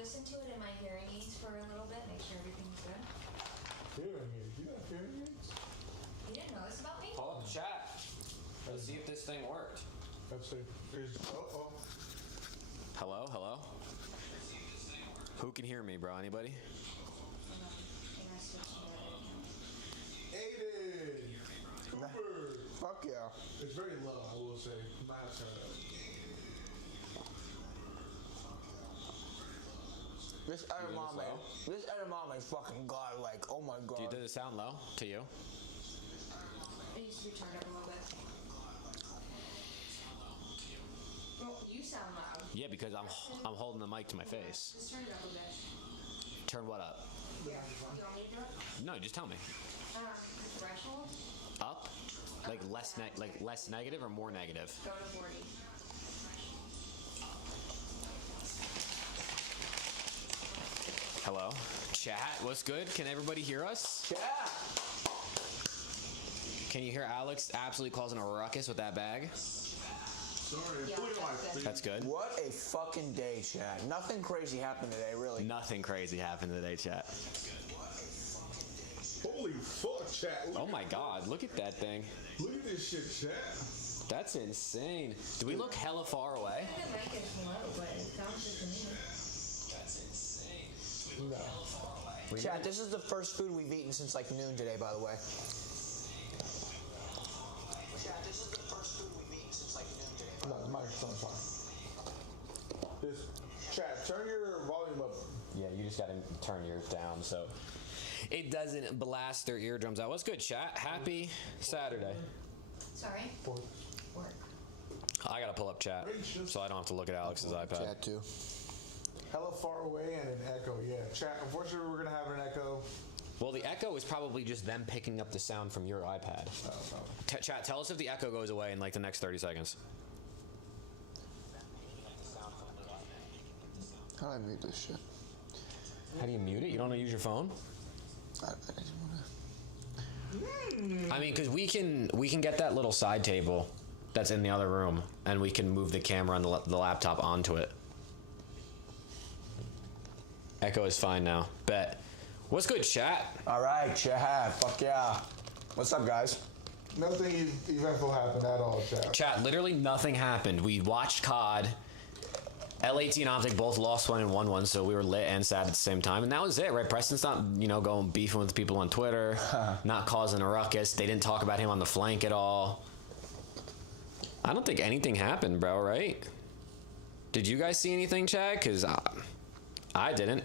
listen to it in my hearing aids for a little bit, make sure everything's good. Hearing aids? You got hearing aids? You didn't know this about me? Pull up the chat. Let's see if this thing worked. Let's see. Hello, hello? Who can hear me, bro? Anybody? Aiden! Cooper! Fuck yeah. It's very low, I will say. Might have to turn it up. This edamame is fucking godlike. Oh my god. Does it sound low to you? It needs to be turned up a little bit. Well, you sound loud. Yeah, because I'm holding the mic to my face. Just turn it up a bit. Turn what up? Yeah. You want me to do it? No, just tell me. Threshold? Up? Like less negative or more negative? Go to 40. Hello? Chat, what's good? Can everybody hear us? Chat! Can you hear Alex absolutely causing a ruckus with that bag? Sorry, Yeah, put it on my face. That's good. What a fucking day, chat. Nothing crazy happened today, really. Nothing crazy happened today, chat. Holy fuck, chat. Oh my god, look at that thing. Look at this shit, chat. That's insane. Do we look hella far away? The mic is low, but it sounds good to me. No. Chat, this is the first food we've eaten since like noon today, by the way. Chat, this is the first food we've eaten since like noon today. No, the microphone's fine. This, chat, turn your volume up. Yeah, you just gotta turn yours down so it doesn't blast their eardrums out. What's good, chat? Happy Saturday. Sorry? Work. Work. I gotta pull up chat so I don't have to look at Alex's iPad. Chat too. Hella far away and an echo, yeah. Chat, unfortunately we're gonna have an echo. Well, the echo is probably just them picking up the sound from your iPad. Chat, tell us if the echo goes away in like the next 30 seconds. How do I mute this shit? How do you mute it? You don't know to use your phone? I didn't wanna... I mean, because we can get that little side table that's in the other room, and we can move the camera and the laptop onto it. Echo is fine now. Bet. What's good, chat? Alright, chat. Fuck yeah. What's up, guys? Nothing eventful happened at all, chat. Chat, literally nothing happened. We watched COD. LAT and Optic both lost one and won one, so we were lit and sad at the same time. And that was it, right? Preston's not, going beefing with people on Twitter, not causing a ruckus. They didn't talk about him on the flank at all. I don't think anything happened, bro, right? Did you guys see anything, Chad? Because I didn't.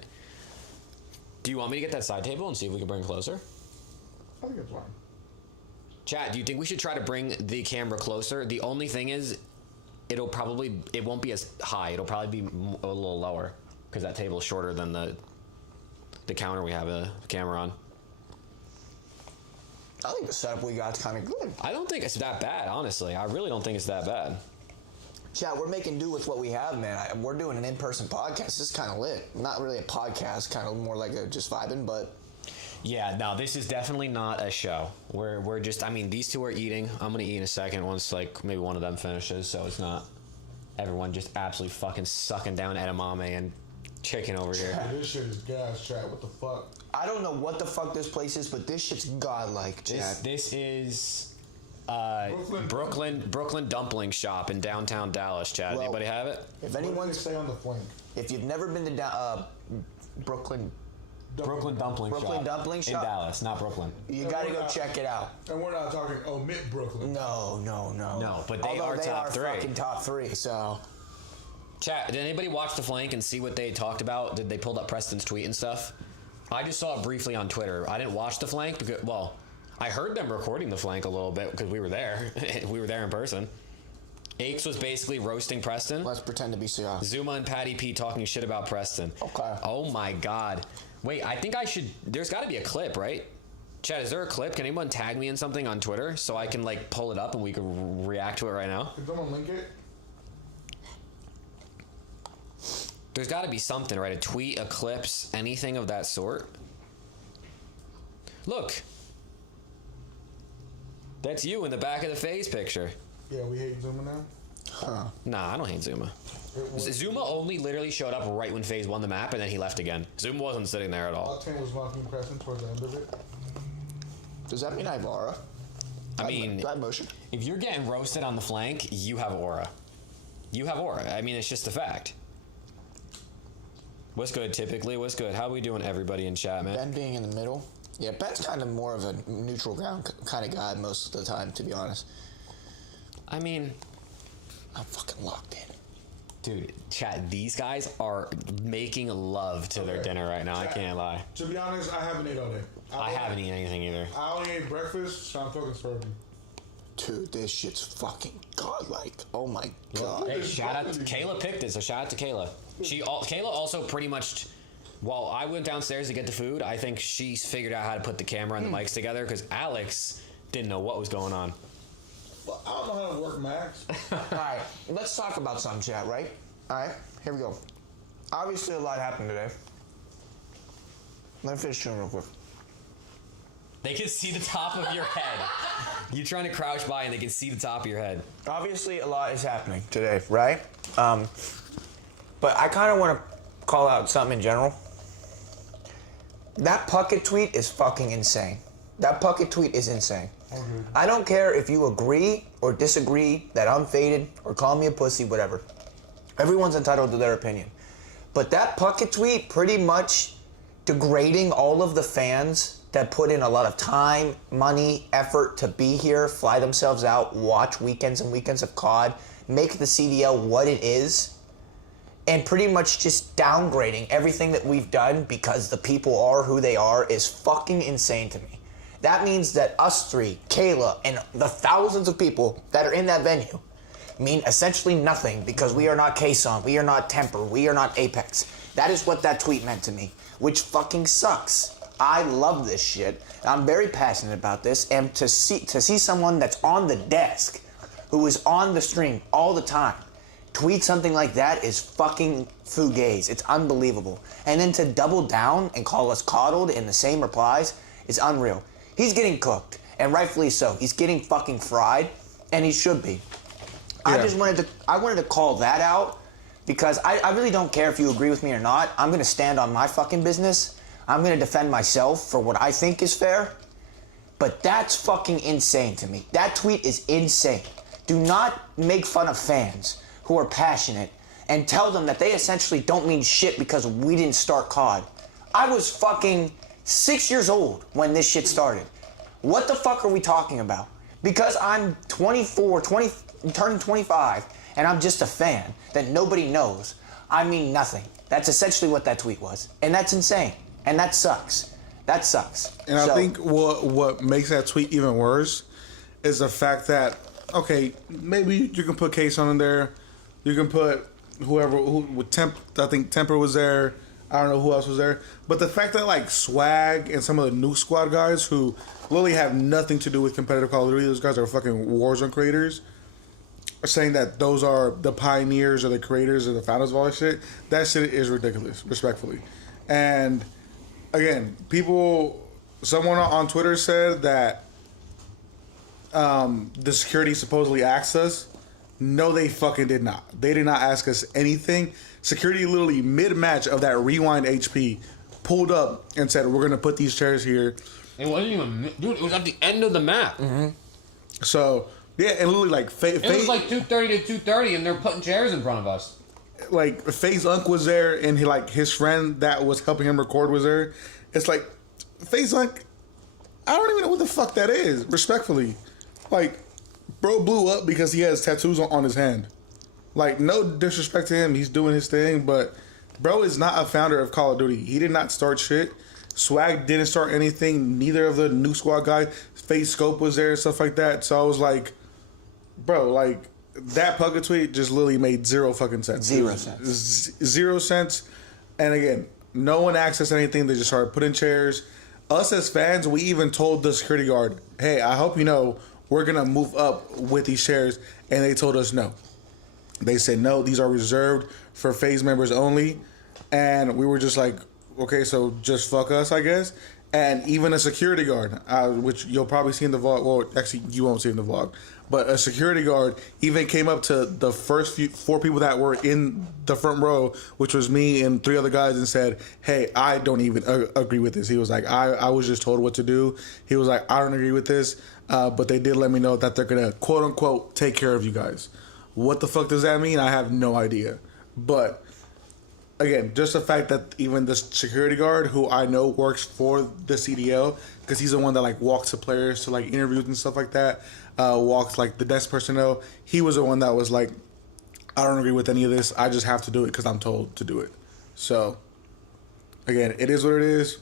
Do you want me to get that side table and see if we can bring it closer? I think it's fine. Chad, do you think we should try to bring the camera closer? The only thing is, it won't be as high. It'll probably be a little lower because that table is shorter than the counter we have a camera on. I think the setup we got's kind of good. I don't think it's that bad, honestly. I really don't think it's that bad. Chat, we're making do with what we have, man. We're doing an in-person podcast. This is kind of lit. Not really a podcast, kind of more like a just vibing, but... Yeah, no, this is definitely not a show. We're just, these two are eating. I'm going to eat in a second once, maybe one of them finishes, so it's not everyone just absolutely fucking sucking down edamame and chicken over here. This shit is gas, chat. What the fuck? I don't know what the fuck this place is, but this shit's godlike, chat. This is... Brooklyn Dumpling Shop in downtown Dallas, Chad. Well, anybody have it? If anyone stay on the flank. If you've never been to Brooklyn Dumpling Shop in Dallas, not Brooklyn. You gotta go check it out. And we're not talking omit Brooklyn. No, but they Although are they top are three. Fucking top three. So, chat. Did anybody watch the flank and see what they talked about? Did they pull up Preston's tweet and stuff? I just saw it briefly on Twitter. I didn't watch the flank because, I heard them recording the flank a little bit because we were there. We were there in person. Aches was basically roasting Preston. let's pretend to be CR. Zuma and Patty P talking shit about Preston. Okay. Oh my god. Wait, I think I should... There's got to be a clip, right? Chad, is there a clip? Can anyone tag me in something on Twitter so I can pull it up and we can react to it right now? Can someone link it? There's got to be something, right? A tweet, a clips, anything of that sort. Look. That's you in the back of the face picture. Yeah, we hate Zuma now. Huh. Nah, I don't hate Zuma. Zuma only literally showed up right when FaZe won the map, and then he left again. Zuma wasn't sitting there at all. Octane was walking pressing towards the end of it. Does that mean I have aura? I mean, do I have motion? if you're getting roasted on the flank, you have aura. You have aura. I mean, it's just a fact. What's good, typically? What's good? How are we doing, everybody in chat, man? Ben being in the middle. Yeah, Ben's kind of more of a neutral ground kind of guy most of the time, to be honest. I mean, I'm fucking locked in. dude, chat, these guys are making love to their dinner right now. I can't lie. To be honest, I haven't ate all day. I haven't eaten anything either. I only ate breakfast, so I'm fucking starving. Dude, this shit's fucking godlike. Oh my god. Hey, shout out to Kayla picked it, so shout out to Kayla. Kayla also pretty much, while I went downstairs to get the food, I think she's figured out how to put the camera and the mics together because Alex didn't know what was going on. Well, I don't know how to work Max. Alright, let's talk about some chat, right? Alright, here we go. Obviously a lot happened today. Let me finish chewing real quick. They can see the top of your head. You're trying to crouch by and they can see the top of your head. Obviously a lot is happening today, right? But I kind of want to call out something in general. That Puckett tweet is fucking insane. That Puckett tweet is insane. I don't care if you agree or disagree that I'm faded or call me a pussy, whatever. Everyone's entitled to their opinion. But that Puckett tweet pretty much degrading all of the fans that put in a lot of time, money, effort to be here, fly themselves out, watch weekends and weekends of COD, make the CDL what it is, and pretty much just downgrading everything that we've done because the people are who they are is fucking insane to me. That means that us three, Kayla, and the thousands of people that are in that venue mean essentially nothing because we are not K-Song, we are not Temper, we are not Apex. That is what that tweet meant to me, which fucking sucks. I love this shit. I'm very passionate about this, and to see someone that's on the desk, who is on the stream all the time, tweet something like that is fucking fugazi. It's unbelievable. And then to double down and call us coddled in the same replies is unreal. He's getting cooked, and rightfully so. He's getting fucking fried, and he should be. Yeah. I wanted to call that out because I really don't care if you agree with me or not. I'm gonna stand on my fucking business. I'm gonna defend myself for what I think is fair. But that's fucking insane to me. That tweet is insane. Do not make fun of fans who are passionate and tell them that they essentially don't mean shit because we didn't start COD. I was fucking 6 years old when this shit started. What the fuck are we talking about? Because I'm 24, turning 25, and I'm just a fan that nobody knows, I mean nothing. That's essentially what that tweet was. And that's insane. And that sucks. That sucks. And I think what makes that tweet even worse is the fact that, okay, maybe you can put Case on in there. You can put whoever, I think Temper was there. I don't know who else was there. But the fact that, like, Swag and some of the new squad guys who literally have nothing to do with competitive Call of Duty, those guys are fucking Warzone creators, are saying that those are the pioneers or the creators or the founders of all that shit is ridiculous, respectfully. And, again, someone on Twitter said that the security supposedly asked us. No, they fucking did not. They did not ask us anything. Security literally mid-match of that rewind HP pulled up and said, we're going to put these chairs here. It wasn't even... Dude, it was at the end of the map. Mm-hmm. So, yeah, and literally like... It was like 2:30 to 2:30 and they're putting chairs in front of us. Like, FaZe Unc was there and his friend that was helping him record was there. It's like, FaZe Unc, I don't even know what the fuck that is, respectfully. Like, bro blew up because he has tattoos on his hand. Like, no disrespect to him. He's doing his thing, but bro is not a founder of Call of Duty. He did not start shit. Swag didn't start anything. Neither of the new squad guys. Face Scope was there and stuff like that. So I was like, bro, like, that Puckett tweet just literally made zero fucking sense. 0 cents. 0 cents. And again, no one accessed anything. They just started putting chairs. Us as fans, we even told the security guard, hey, I hope you know we're going to move up with these chairs. And they told us no. They said, no, these are reserved for FaZe members only. And we were just like, okay, so just fuck us, I guess. And even a security guard, which you'll probably see in the vlog. Well, actually, you won't see in the vlog. But a security guard even came up to the first 4 people that were in the front row, which was me and 3 other guys, and said, "Hey, I don't even agree with this." He was like, I was just told what to do. He was like, "I don't agree with this, but they did let me know that they're going to, quote unquote, take care of you guys." What the fuck does that mean? I have no idea. But again, just the fact that even the security guard, who I know works for the CDL, because he's the one that like walks the players to like interviews and stuff like that, walks like the desk personnel, he was the one that was like, "I don't agree with any of this. I just have to do it because I'm told to do it." So again, it is what it is.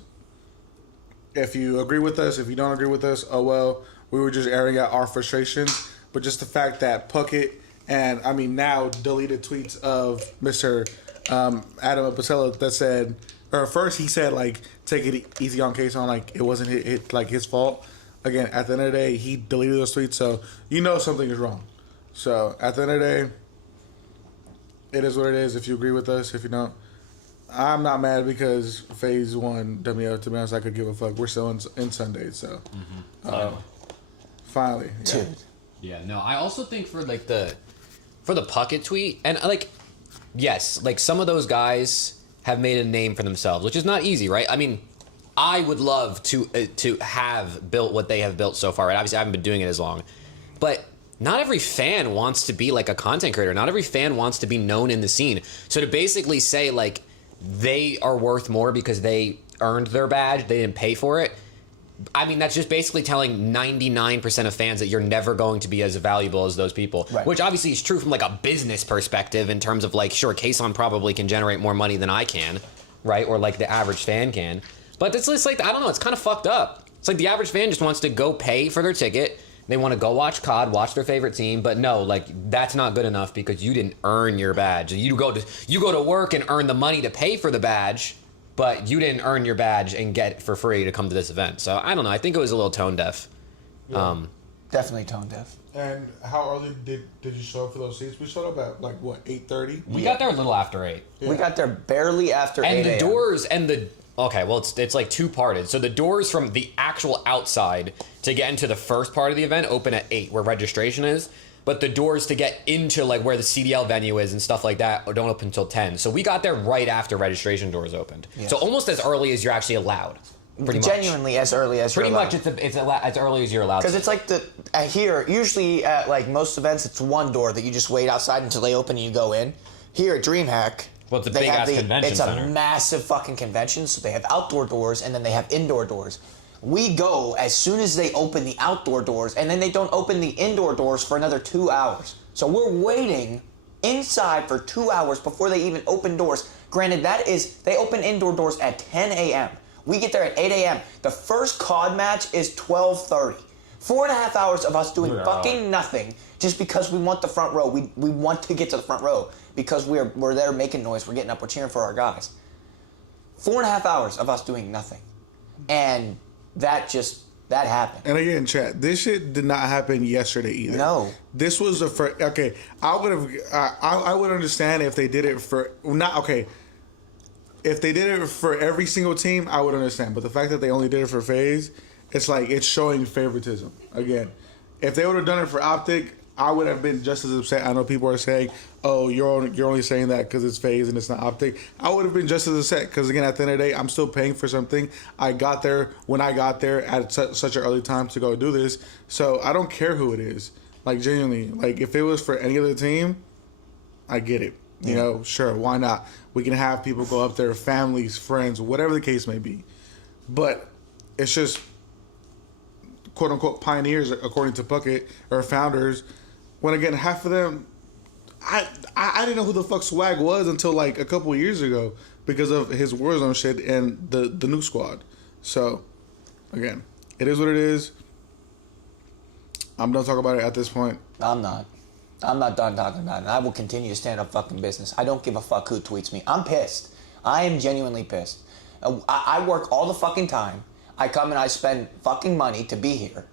If you agree with us, if you don't agree with us, oh well. We were just airing out our frustrations. But just the fact that Puckett and now deleted tweets of Mr. Adam Apicella that said, or first he said like, take it easy on Kason, like it wasn't his fault. Again, at the end of the day, he deleted those tweets, so you know something is wrong. So at the end of the day, it is what it is. If you agree with us, if you don't, I'm not mad because Phase 1 WL, to be honest, I could give a fuck. We're still in Sunday, so finally, yeah. Dude. Yeah, no, I also think for the Puckett tweet, and like, yes, like some of those guys have made a name for themselves, which is not easy, right? I mean, I would love to have built what they have built so far, right? Obviously, I haven't been doing it as long, but not every fan wants to be like a content creator. Not every fan wants to be known in the scene. So to basically say like they are worth more because they earned their badge, they didn't pay for it, I mean, that's just basically telling 99% of fans that you're never going to be as valuable as those people, right. Which obviously is true from like a business perspective in terms of like, sure, Kason probably can generate more money than I can, right? Or like the average fan can. But it's just like, I don't know, it's kind of fucked up. It's like the average fan just wants to go pay for their ticket. They want to go watch COD, watch their favorite team, but no, like that's not good enough because you didn't earn your badge. You go to work and earn the money to pay for the badge, but you didn't earn your badge and get it for free to come to this event. So I don't know. I think it was a little tone deaf. Yeah. Definitely tone deaf. And how early did you show up for those seats? We showed up at like what, 8:30? We got there a little after 8. Yeah. We got there barely after 8 And the a.m. doors and the okay, well it's like two parted. So the doors from the actual outside to get into the first part of the event open at 8, where registration is. But the doors to get into like where the CDL venue is and stuff like that don't open until 10. So we got there right after registration doors opened. Yes. So almost as early as you're actually allowed. Pretty Genuinely much. As early as pretty you're allowed. much it's as early as you're allowed. Because it's like here, usually at like most events, it's one door that you just wait outside until they open and you go in. Here at DreamHack, well, it's a big ass convention center. It's a massive fucking convention, so they have outdoor doors and then they have indoor doors. We go as soon as they open the outdoor doors, and then they don't open the indoor doors for another 2 hours. So we're waiting inside for 2 hours before they even open doors. Granted, they open indoor doors at 10 a.m. We get there at 8 a.m. The first COD match is 12:30. 4.5 hours of us doing fucking nothing just because we want the front row. We want to get to the front row because we're there making noise. We're getting up. We're cheering for our guys. 4.5 hours of us doing nothing. And that happened. And again, chat, this shit did not happen yesterday either. No. This was the first. Okay, I would understand if they did it for not okay. If they did it for every single team, I would understand. But the fact that they only did it for FaZe, it's like it's showing favoritism. Again, if they would have done it for Optic, I would have been just as upset. I know people are saying, "Oh, you're only saying that because it's FaZe and it's not Optic." I would have been just as upset because again, at the end of the day, I'm still paying for something. I got there when I got there at such an early time to go do this, so I don't care who it is. Like genuinely, like if it was for any other team, I get it. You know, sure, why not? We can have people go up there, families, friends, whatever the case may be. But it's just quote unquote pioneers, according to Puckett, or founders. When again, half of them, I didn't know who the fuck Swag was until like a couple of years ago because of his Warzone shit and the new squad. So again, it is what it is. I'm done talking about it at this point. I'm not done talking about it. And I will continue to stand up fucking business. I don't give a fuck who tweets me. I'm pissed. I am genuinely pissed. I work all the fucking time. I come and I spend fucking money to be here.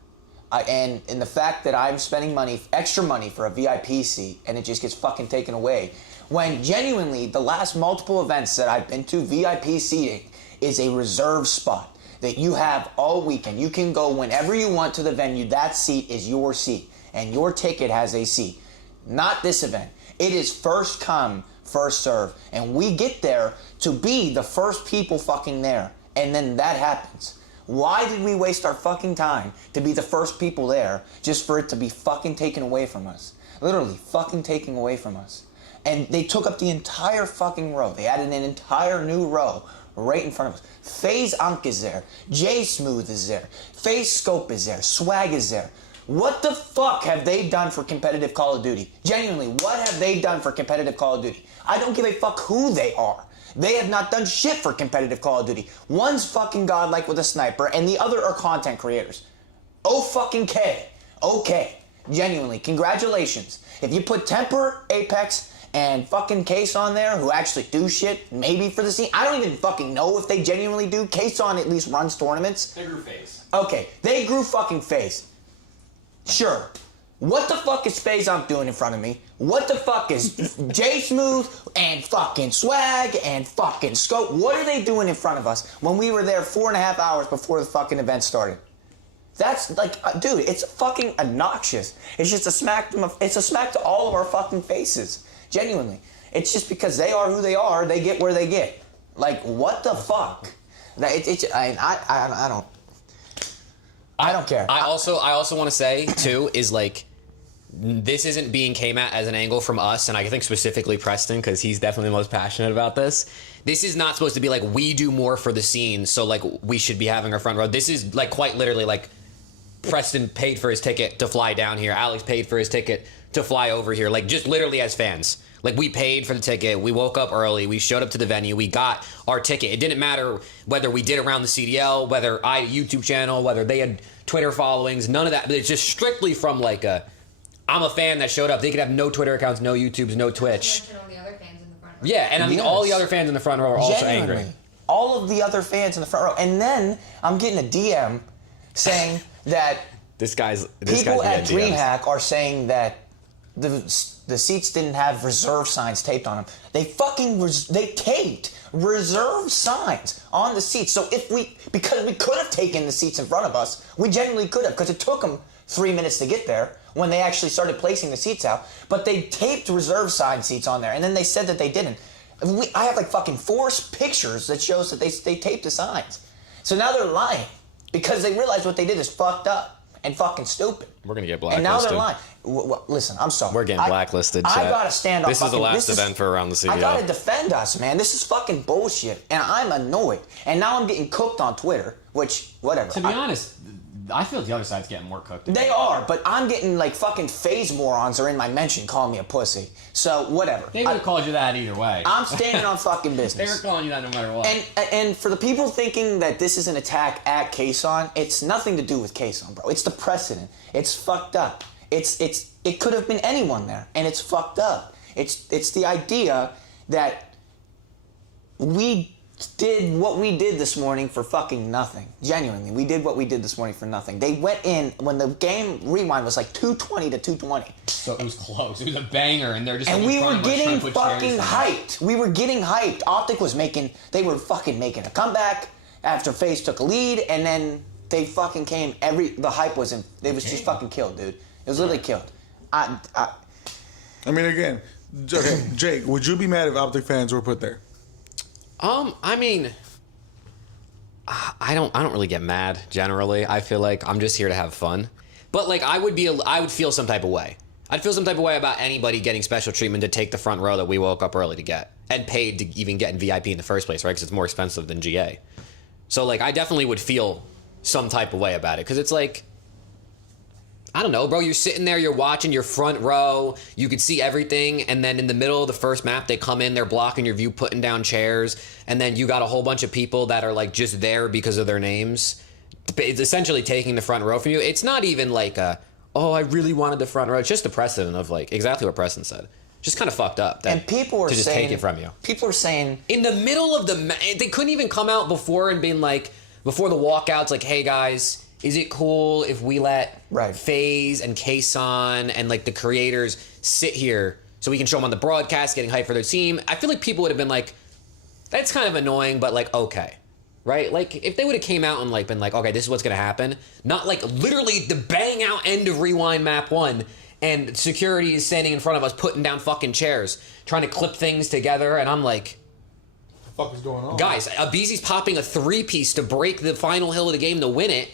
And the fact that I'm spending extra money for a VIP seat, and it just gets fucking taken away. When genuinely, the last multiple events that I've been to, VIP seating is a reserve spot. that you have all weekend. You can go whenever you want to the venue. That seat is your seat, and your ticket has a seat. Not this event. It is first come, first serve, and we get there to be the first people fucking there, and then that happens. Why did we waste our fucking time to be the first people there just for it to be fucking taken away from us? Literally fucking taken away from us. And they took up the entire fucking row. They added an entire new row right in front of us. FaZe Unk is there. J Smooth is there. FaZe Scope is there. Swag is there. What the fuck have they done for competitive Call of Duty? Genuinely, what have they done for competitive Call of Duty? I don't give a fuck who they are. They have not done shit for competitive Call of Duty. One's fucking godlike with a sniper, and the other are content creators. Oh fucking K. Okay. Genuinely, congratulations. If you put Temper, Apex, and fucking Case on there, who actually do shit, maybe for the scene. I don't even fucking know if they genuinely do. Case on at least runs tournaments. They grew FaZe. Okay, they grew fucking FaZe. Sure. What the fuck is FaZe Unk doing in front of me? What the fuck is J Smooth and fucking Swag and fucking Scope? What are they doing in front of us when we were there 4.5 hours before the fucking event started? That's like, dude, it's fucking obnoxious. It's just a smack to all of our fucking faces. Genuinely. It's just because they are who they are, they get where they get. Like, what the fuck? I don't care. I also want to say, too, is like, this isn't being came at as an angle from us, and I think specifically Preston, because he's definitely the most passionate about this. This is not supposed to be like, we do more for the scene, so like, we should be having our front row. This is like, quite literally like, Preston paid for his ticket to fly down here. Alex paid for his ticket to fly over here. Like, just literally as fans. Like, we paid for the ticket. We woke up early. We showed up to the venue. We got our ticket. It didn't matter whether we did around the CDL, whether I YouTube channel, whether they had Twitter followings, none of that. But it's just strictly from like I'm a fan that showed up. They could have no Twitter accounts, no YouTubes, no Twitch. All the other fans in the front row. Yeah, and I mean, all the other fans in the front row are also angry. All of the other fans in the front row. And then I'm getting a DM saying that people at DreamHack are saying that the seats didn't have reserve signs taped on them. They they taped reserve signs on the seats. So because we could have taken the seats in front of us, we genuinely could have, because it took them 3 minutes to get there when they actually started placing the seats out. But they taped reserve sign seats on there, and then they said that they didn't. I have like fucking 4 pictures that shows that they taped the signs. So now they're lying because they realize what they did is fucked up and fucking stupid. We're gonna get blacklisted. And now they're lying. Listen, I'm sorry. We're getting blacklisted. I gotta stand up. This is the last event for around the CDL. I gotta defend us, man. This is fucking bullshit, and I'm annoyed. And now I'm getting cooked on Twitter, which whatever. To be honest, I feel the other side's getting more cooked. They are, but I'm getting like fucking FaZe morons are in my mention calling me a pussy. So whatever. They would have called you that either way. I'm standing on fucking business. They were calling you that no matter what. And for the people thinking that this is an attack at Kason, it's nothing to do with Kason, bro. It's the precedent. It's fucked up. It could have been anyone there, and it's fucked up. It's the idea that we did what we did this morning for fucking nothing. Genuinely, we did what we did this morning for nothing. They went in when the game rewind was like 220 to 220. So it was close. It was a banger, and they're just. And we were getting fucking hyped. We were getting hyped. Optic was they were fucking making a comeback after FaZe took a lead, and then they fucking came. The hype was in. It was just fucking killed, dude. It was literally killed. I mean, again, okay, Jake, would you be mad if Optic fans were put there? I mean, I don't really get mad generally. I feel like I'm just here to have fun. But like I would feel some type of way. I'd feel some type of way about anybody getting special treatment to take the front row that we woke up early to get and paid to even get in VIP in the first place, right? Because it's more expensive than GA. So like I definitely would feel some type of way about it, because it's like, I don't know, bro. You're sitting there, you're watching your front row, you could see everything, and then in the middle of the first map, they come in, they're blocking your view, putting down chairs, and then you got a whole bunch of people that are like just there because of their names. It's essentially taking the front row from you. It's not even like I really wanted the front row. It's just the precedent of like exactly what Preston said. Just kind of fucked up. And people are to just saying, take it from you. People are saying in the middle of they couldn't even come out before and been like, before the walkouts, like, hey guys, is it cool if we let FaZe and Kason and like the creators sit here so we can show them on the broadcast getting hyped for their team? I feel like people would have been like, that's kind of annoying, but like, okay. right? Like, if they would have came out and, like, been like, okay, this is what's going to happen, not, like, literally the bang out end of Rewind Map 1, and security is standing in front of us putting down fucking chairs, trying to clip things together, and I'm like, what the fuck is going on? guys, Abeezy's popping a 3-piece to break the final hill of the game to win it,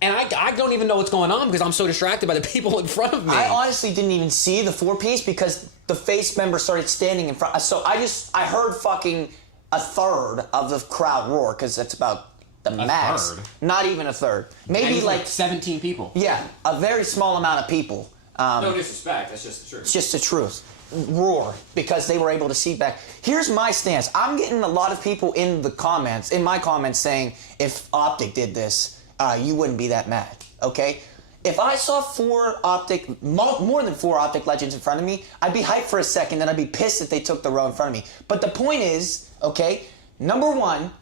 and I don't even know what's going on because I'm so distracted by the people in front of me. I honestly didn't even see the 4-piece because the face member started standing in front. So I heard fucking a third of the crowd roar because that's about the max. Third? Not even a third. Maybe like 17 people. Yeah, a very small amount of people. No disrespect, that's just the truth. It's just the truth. Roar because they were able to see back. Here's my stance. I'm getting a lot of people in my comments saying if Optic did this, you wouldn't be that mad, okay? If I saw more than 4 Optic legends in front of me, I'd be hyped for a second, then I'd be pissed if they took the row in front of me. But the point is, okay, number one,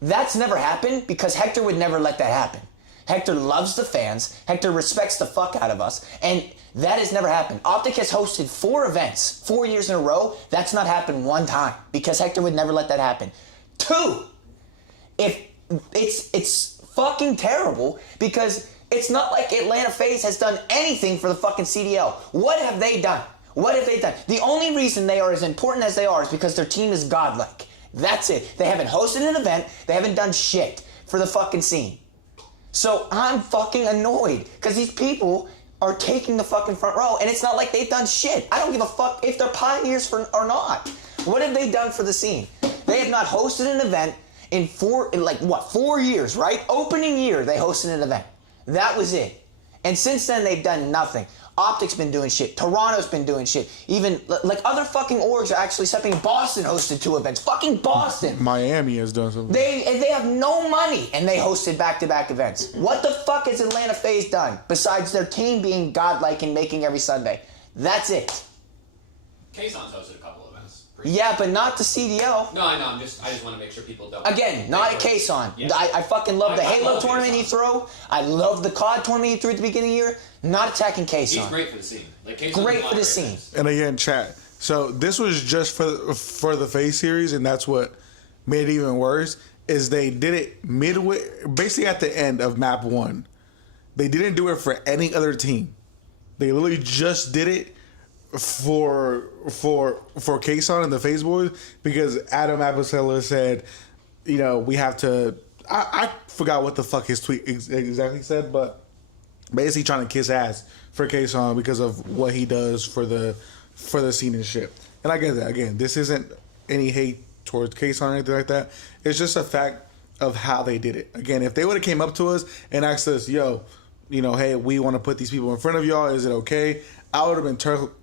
that's never happened because Hector would never let that happen. Hector loves the fans. Hector respects the fuck out of us. And that has never happened. Optic has hosted 4 events, 4 years in a row. That's not happened one time because Hector would never let that happen. 2, if it's fucking terrible because it's not like Atlanta FaZe has done anything for the fucking CDL. What have they done? What have they done? The only reason they are as important as they are is because their team is godlike. That's it. They haven't hosted an event. They haven't done shit for the fucking scene. So I'm fucking annoyed because these people are taking the fucking front row and it's not like they've done shit. I don't give a fuck if they're pioneers or not. What have they done for the scene? They have not hosted an event in 4 years, right? Opening year, they hosted an event. That was it. And since then, they've done nothing. Optic's been doing shit. Toronto's been doing shit. Even, like, other fucking orgs are actually stepping. Boston hosted 2 events. Fucking Boston. Miami has done something. They have no money, and they hosted back-to-back events. What the fuck has Atlanta FaZe done, besides their team being godlike and making every Sunday? That's it. Kayson's hosted a couple events. Yeah, but not the CDL. No, I know. I just want to make sure people don't. Again, not a Kason. Yeah. I fucking love the I Halo love tournament he Kason. threw. I love the COD tournament he threw at the beginning of the year. Not attacking Kason. He's great for the scene. Like, Kayson's Great a lot for the of scene. events. And again, chat. So this was just for the FaZe series, and that's what made it even worse. Is they did it midway, basically at the end of map 1. They didn't do it for any other team. They literally just did it for Kason and the FaZe boys because Adam Apicella said, you know, we have to. I forgot what the fuck his tweet exactly said, but basically trying to kiss ass for Kason because of what he does for the scene and shit. And I get that. Again, this isn't any hate towards Kason or anything like that. It's just a fact of how they did it. Again, if they would have came up to us and asked us, yo, you know, hey, we want to put these people in front of y'all. Is it okay? I would have been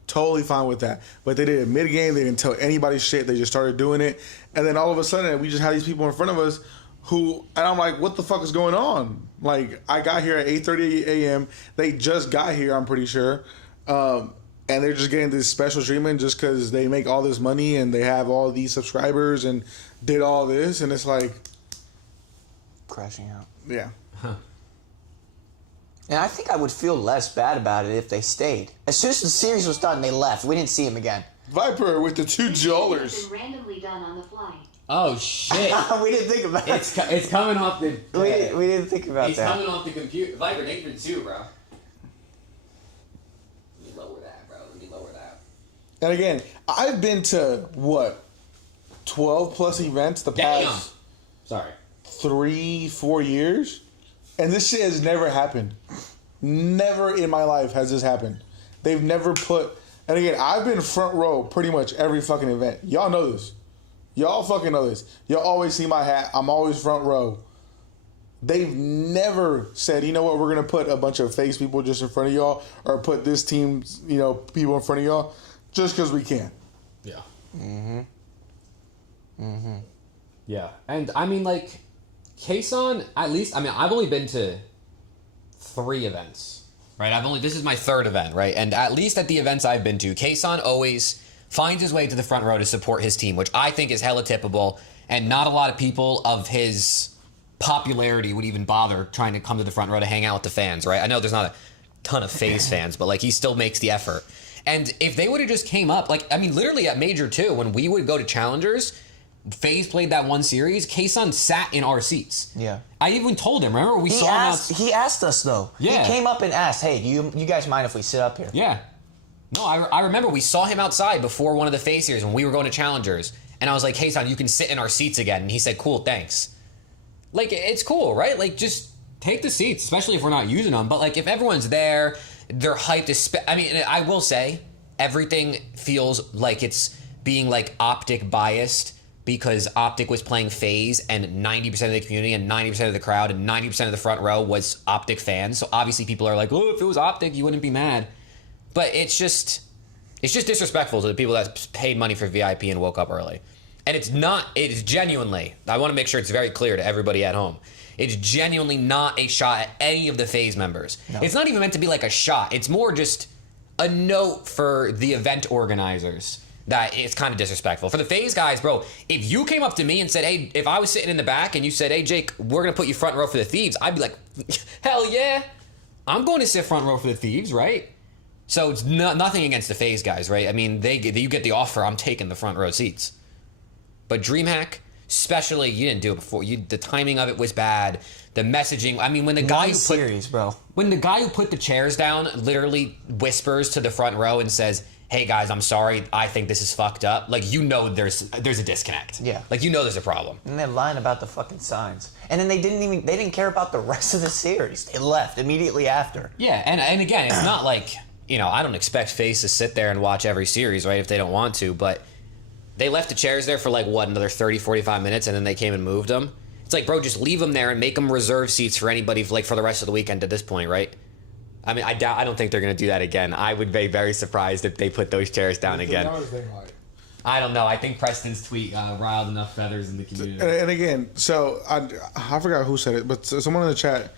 totally fine with that. But they did it mid-game. They didn't tell anybody shit. They just started doing it. And then all of a sudden, we just had these people in front of us who, and I'm like, what the fuck is going on? Like, I got here at 8:30 a.m. They just got here, I'm pretty sure. And they're just getting this special treatment just because they make all this money and they have all these subscribers and did all this. And it's like... Crashing out. Yeah. And I think I would feel less bad about it if they stayed. As soon as the series was done, they left. We didn't see him again. Viper with the $2. It's been randomly done on the fly. Oh shit! We didn't think about it. It's coming off the. We didn't think about He's that. coming off the computer. Viper, thank you for 2, bro. Let me lower that, bro. Let me lower that. And again, I've been to, 12 plus events the past Sorry. 3-4 years? And this shit has never happened. Never in my life has this happened. They've never put... And again, I've been front row pretty much every fucking event. Y'all know this. Y'all fucking know this. Y'all always see my hat. I'm always front row. They've never said, you know what, we're going to put a bunch of FaZe people just in front of y'all or put this team's, people in front of y'all just because we can. Yeah. Yeah. And, I mean, like, Kason, at least, I mean, I've only been to 3 events. Right? This is my 3rd event, right? And at least at the events I've been to, Kason always finds his way to the front row to support his team, which I think is hella tippable, and not a lot of people of his popularity would even bother trying to come to the front row to hang out with the fans, right? I know there's not a ton of FaZe fans, but, like, he still makes the effort. And if they would have just came up, like, I mean, literally at Major 2, when we would go to Challengers, FaZe played that one series, K-Sun sat in our seats. Yeah. I even told him. Remember, we saw him out. He asked us, though. Yeah. He came up and asked, hey, you guys mind if we sit up here? Yeah. No, I remember we saw him outside before one of the FaZe series when we were going to Challengers. And I was like, hey, son, you can sit in our seats again. And he said, cool, thanks. Like, it's cool, right? Like, just take the seats, especially if we're not using them. But, like, if everyone's there, they're hyped. I mean, I will say, everything feels like it's being, like, Optic biased because Optic was playing FaZe and 90% of the community and 90% of the crowd and 90% of the front row was Optic fans. So, obviously, people are like, oh, if it was Optic, you wouldn't be mad. But it's just disrespectful to the people that paid money for VIP and woke up early. And it's genuinely, I want to make sure it's very clear to everybody at home. It's genuinely not a shot at any of the FaZe members. No. It's not even meant to be like a shot. It's more just a note for the event organizers that it's kind of disrespectful. For the FaZe guys, bro, if you came up to me and said, hey, if I was sitting in the back and you said, hey, Jake, we're going to put you front row for the Thieves, I'd be like, hell yeah, I'm going to sit front row for the Thieves, right? So it's nothing against the FaZe guys, right? I mean, you get the offer, I'm taking the front row seats. But DreamHack, especially, you didn't do it before. The timing of it was bad. The messaging. I mean, when the guy when the guy who put the chairs down literally whispers to the front row and says, "Hey guys, I'm sorry. I think this is fucked up." Like, you know, there's a disconnect. Yeah. Like, you know, there's a problem. And they're lying about the fucking signs. And then they didn't care about the rest of the series. They left immediately after. Yeah, and again, it's not like, you know, I don't expect FaZe to sit there and watch every series, right? If they don't want to, but they left the chairs there for like, what, another 30, 45 minutes, and then they came and moved them. It's like, bro, just leave them there and make them reserve seats for anybody for the rest of the weekend at this point, right? I mean, I don't think they're going to do that again. I would be very surprised if they put those chairs down again. I don't know. I think Preston's tweet riled enough feathers in the community. And again, so I forgot who said it, but someone in the chat,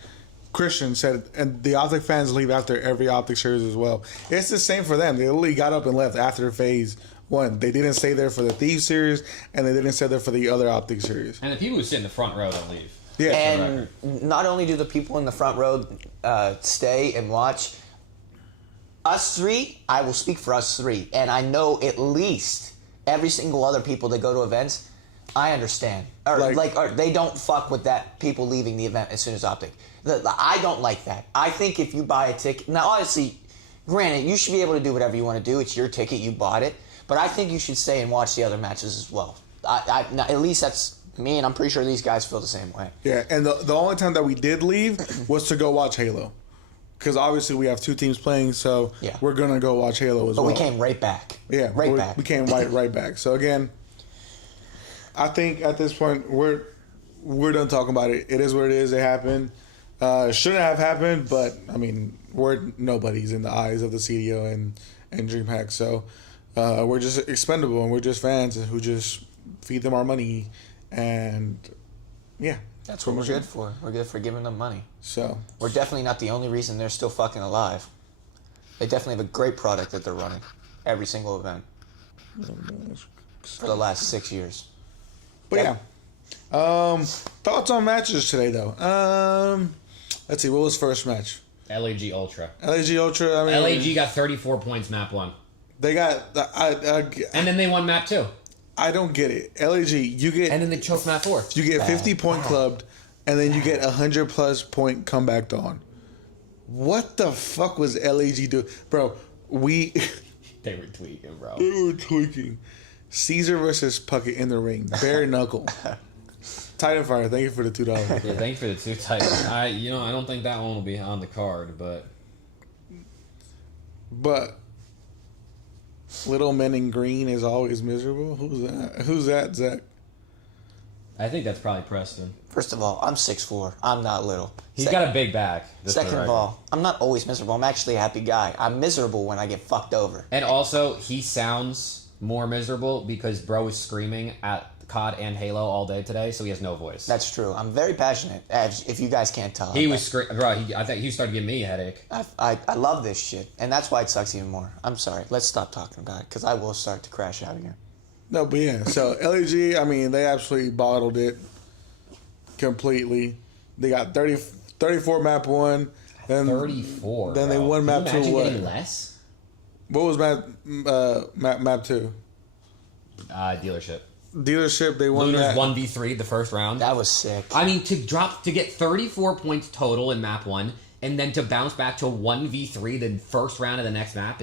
Christian, said, and the Optic fans leave after every Optic series as well. It's the same for them. They literally got up and left after FaZe 1. They didn't stay there for the Thieves series, and they didn't stay there for the other Optic series. And the people who sit in the front row don't leave. Yeah. And not only do the people in the front row stay and watch, us three, I will speak for us three, and I know at least every single other people that go to events, I understand. Or they don't fuck with that people leaving the event as soon as Optic. I don't like that. I think if you buy a ticket, now honestly, granted, you should be able to do whatever you want to do. It's your ticket, you bought it. But I think you should stay and watch the other matches as well. At least that's me, and I'm pretty sure these guys feel the same way. Yeah, and the only time that we did leave was to go watch Halo. Because obviously we have two teams playing, so we're going to go watch Halo as well. But we came right back. Yeah, back. We came right back. So again, I think at this point we're done talking about it. It is what it is. It happened. Shouldn't have happened, but I mean, we're nobodies in the eyes of the CDL and DreamHack. So we're just expendable, and we're just fans who just feed them our money, and yeah, that's what we're good for. We're good for giving them money. So we're definitely not the only reason they're still fucking alive. They definitely have a great product that they're running every single event for the last 6 years. But thoughts on matches today though. Let's see, what was first match? LAG Ultra. LAG Ultra. I mean, LAG got 34 points map 1. They got and then they won map 2. I don't get it. LAG, you get, and then they choked map 4. You get 50 point clubbed, and then you get 100+ point comeback on. What the fuck was LAG doing, bro? They were tweaking, bro. They were tweaking. Caesar versus Puckett in the ring, bare knuckle. Titanfire, thank you for the $2. Yeah, thank you for the 2 Titan. I don't think that one will be on the card, but Little Men in Green is always miserable. Who's that, Zach? I think that's probably Preston. First of all, I'm 6'4". I'm not little. He's got a big back. Second of all, I'm not always miserable. I'm actually a happy guy. I'm miserable when I get fucked over. And also, he sounds more miserable because bro is screaming at COD and Halo all day today, so he has no voice. That's true. I'm very passionate, if you guys can't tell. He was screaming, bro. I think he started giving me a headache. I love this shit, and that's why it sucks even more. I'm sorry. Let's stop talking about it, because I will start to crash out again. No, but yeah. So LAG, I mean, they absolutely bottled it completely. They got 34 map 1. Then 34. Then they won map 2. What? Getting less? What was map 2? Dealership. dealership. They won Lunar's that. 1v3 the first round. That was sick. I mean, to get 34 points total in map 1, and then to bounce back to 1v3 the first round of the next map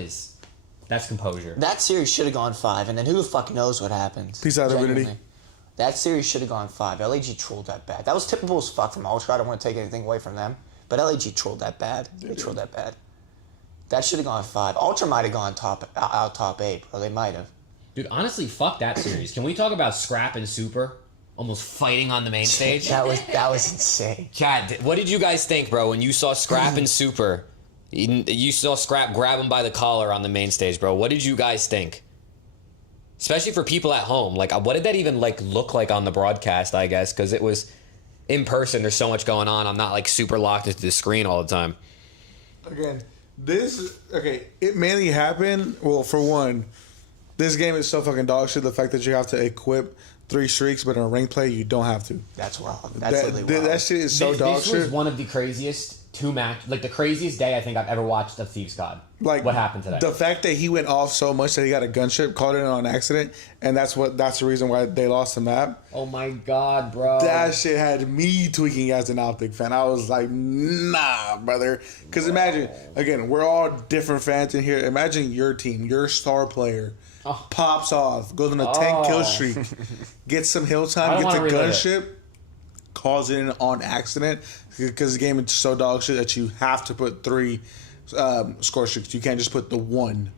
that's composure. That series should have gone 5, and then who the fuck knows what happens? Peace out, Genuinely. Divinity. That series should have gone 5. LAG trolled that bad. That was typical as fuck from Ultra. I don't want to take anything away from them, but LAG trolled that bad. They trolled that bad. That should have gone 5. Ultra might have gone top 8, bro. They might have. Dude, honestly, fuck that series. Can we talk about Scrap and Super almost fighting on the main stage? That was insane. Chad, what did you guys think, bro, when you saw Scrap and Super? You saw Scrap grab him by the collar on the main stage, bro. What did you guys think? Especially for people at home. Like, what did that even, like, look like on the broadcast, I guess? Because it was in person. There's so much going on. I'm not, like, super locked into the screen all the time. Again, it mainly happened. Well, for one, this game is so fucking dog shit. The fact that you have to equip 3 streaks, but in a rank play, you don't have to. That's wrong. That's literally wrong. That shit is so dog shit. This was one of the craziest the craziest day I think I've ever watched of Thieves COD. Like, what happened today? The fact that he went off so much that he got a gunship, called it on accident, and that's the reason why they lost the map. Oh my god, bro. That shit had me tweaking as an Optic fan. I was like, nah, brother. Because imagine, again, we're all different fans in here. Imagine your team, your star player, pops off, goes on a 10 kill streak, gets some hill time, gets a gunship, calls it in on accident. Because the game is so dog shit that you have to put 3 score streaks. You can't just put the 1.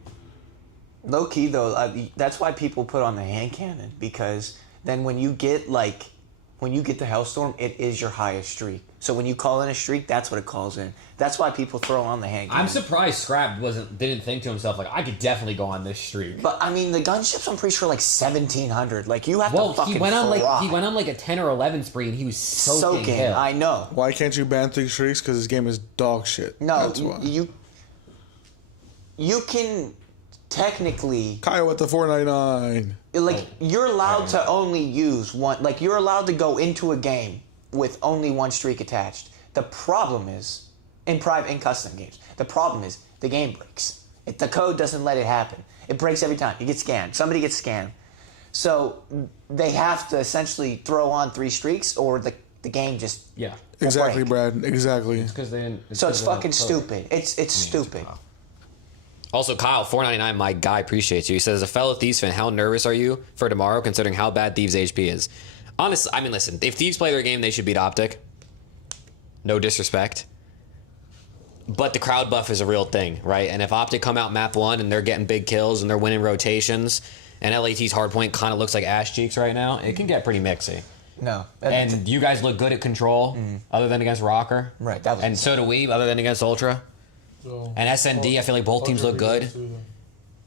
Low key though, that's why people put on the hand cannon, because then when you get the Hellstorm, it is your highest streak. So when you call in a streak, that's what it calls in. That's why people throw on the hand cannon. I'm surprised Scrap didn't think to himself, like, I could definitely go on this streak. But I mean, the gunships, I'm pretty sure, like 1,700. Like, you have to fucking he went on fly. like a 10 or 11 spree, and he was soaking hell. I know. Why can't you ban 3 streaks? Because this game is dog shit. No, That's why. you can technically, Kyle with the 499. like, you're allowed to only use one. Like, you're allowed to go into a game with only 1 streak attached. The problem is, in custom games, the problem is the game breaks. The code doesn't let it happen. It breaks every time. You get scanned. Somebody gets scanned. So they have to essentially throw on 3 streaks, or the game just Yeah. will Exactly, break. Brad. Exactly. Because they didn't. So it's fucking stupid. It's stupid. Also, Kyle, 499, my guy, appreciates you. He says, as a fellow Thieves fan, how nervous are you for tomorrow, considering how bad Thieves' HP is? Honestly, I mean, listen, if Thieves play their game, they should beat Optic. No disrespect. But the crowd buff is a real thing, right? And if Optic come out map 1 and they're getting big kills and they're winning rotations, and LAT's hardpoint kind of looks like ass cheeks right now, it can get pretty mixy. No. And you guys look good at control, other than against Rocker. Right. And so do we, other than against Ultra. So, And SND, I feel like both teams look good.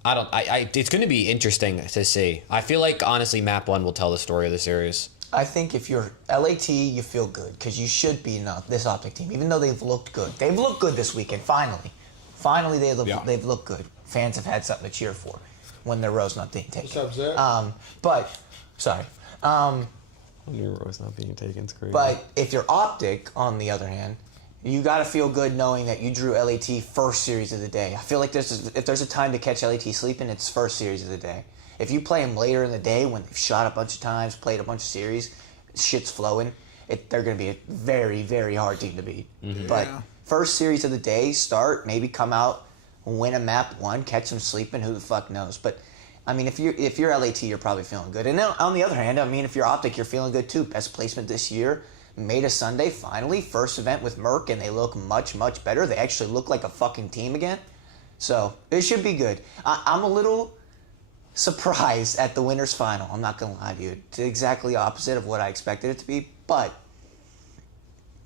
Ultra It's going to be interesting to see. I feel like, honestly, map 1 will tell the story of the series. I think if you're LAT, you feel good because you should be this Optic team, even though they've looked good. They've looked good this weekend. Finally, they've looked good. Fans have had something to cheer for when their row's not being taken. What's up, Zach? Your row's not being taken. It's crazy. But if you're Optic, on the other hand, you got to feel good knowing that you drew LAT first series of the day. I feel like if there's a time to catch LAT sleeping, it's first series of the day. If you play them later in the day when they've shot a bunch of times, played a bunch of series, shit's flowing, they're going to be a very, very hard team to beat. Mm-hmm. But first series of the day, start, maybe come out, win a map 1, catch them sleeping, who the fuck knows. But, I mean, if you're LAT, you're probably feeling good. And then, on the other hand, I mean, if you're Optic, you're feeling good too. Best placement this year. Made a Sunday, finally. First event with Merc, and they look much, much better. They actually look like a fucking team again. So, it should be good. I'm a little surprised at the winners final. I'm not gonna lie to you. It's exactly opposite of what I expected it to be, but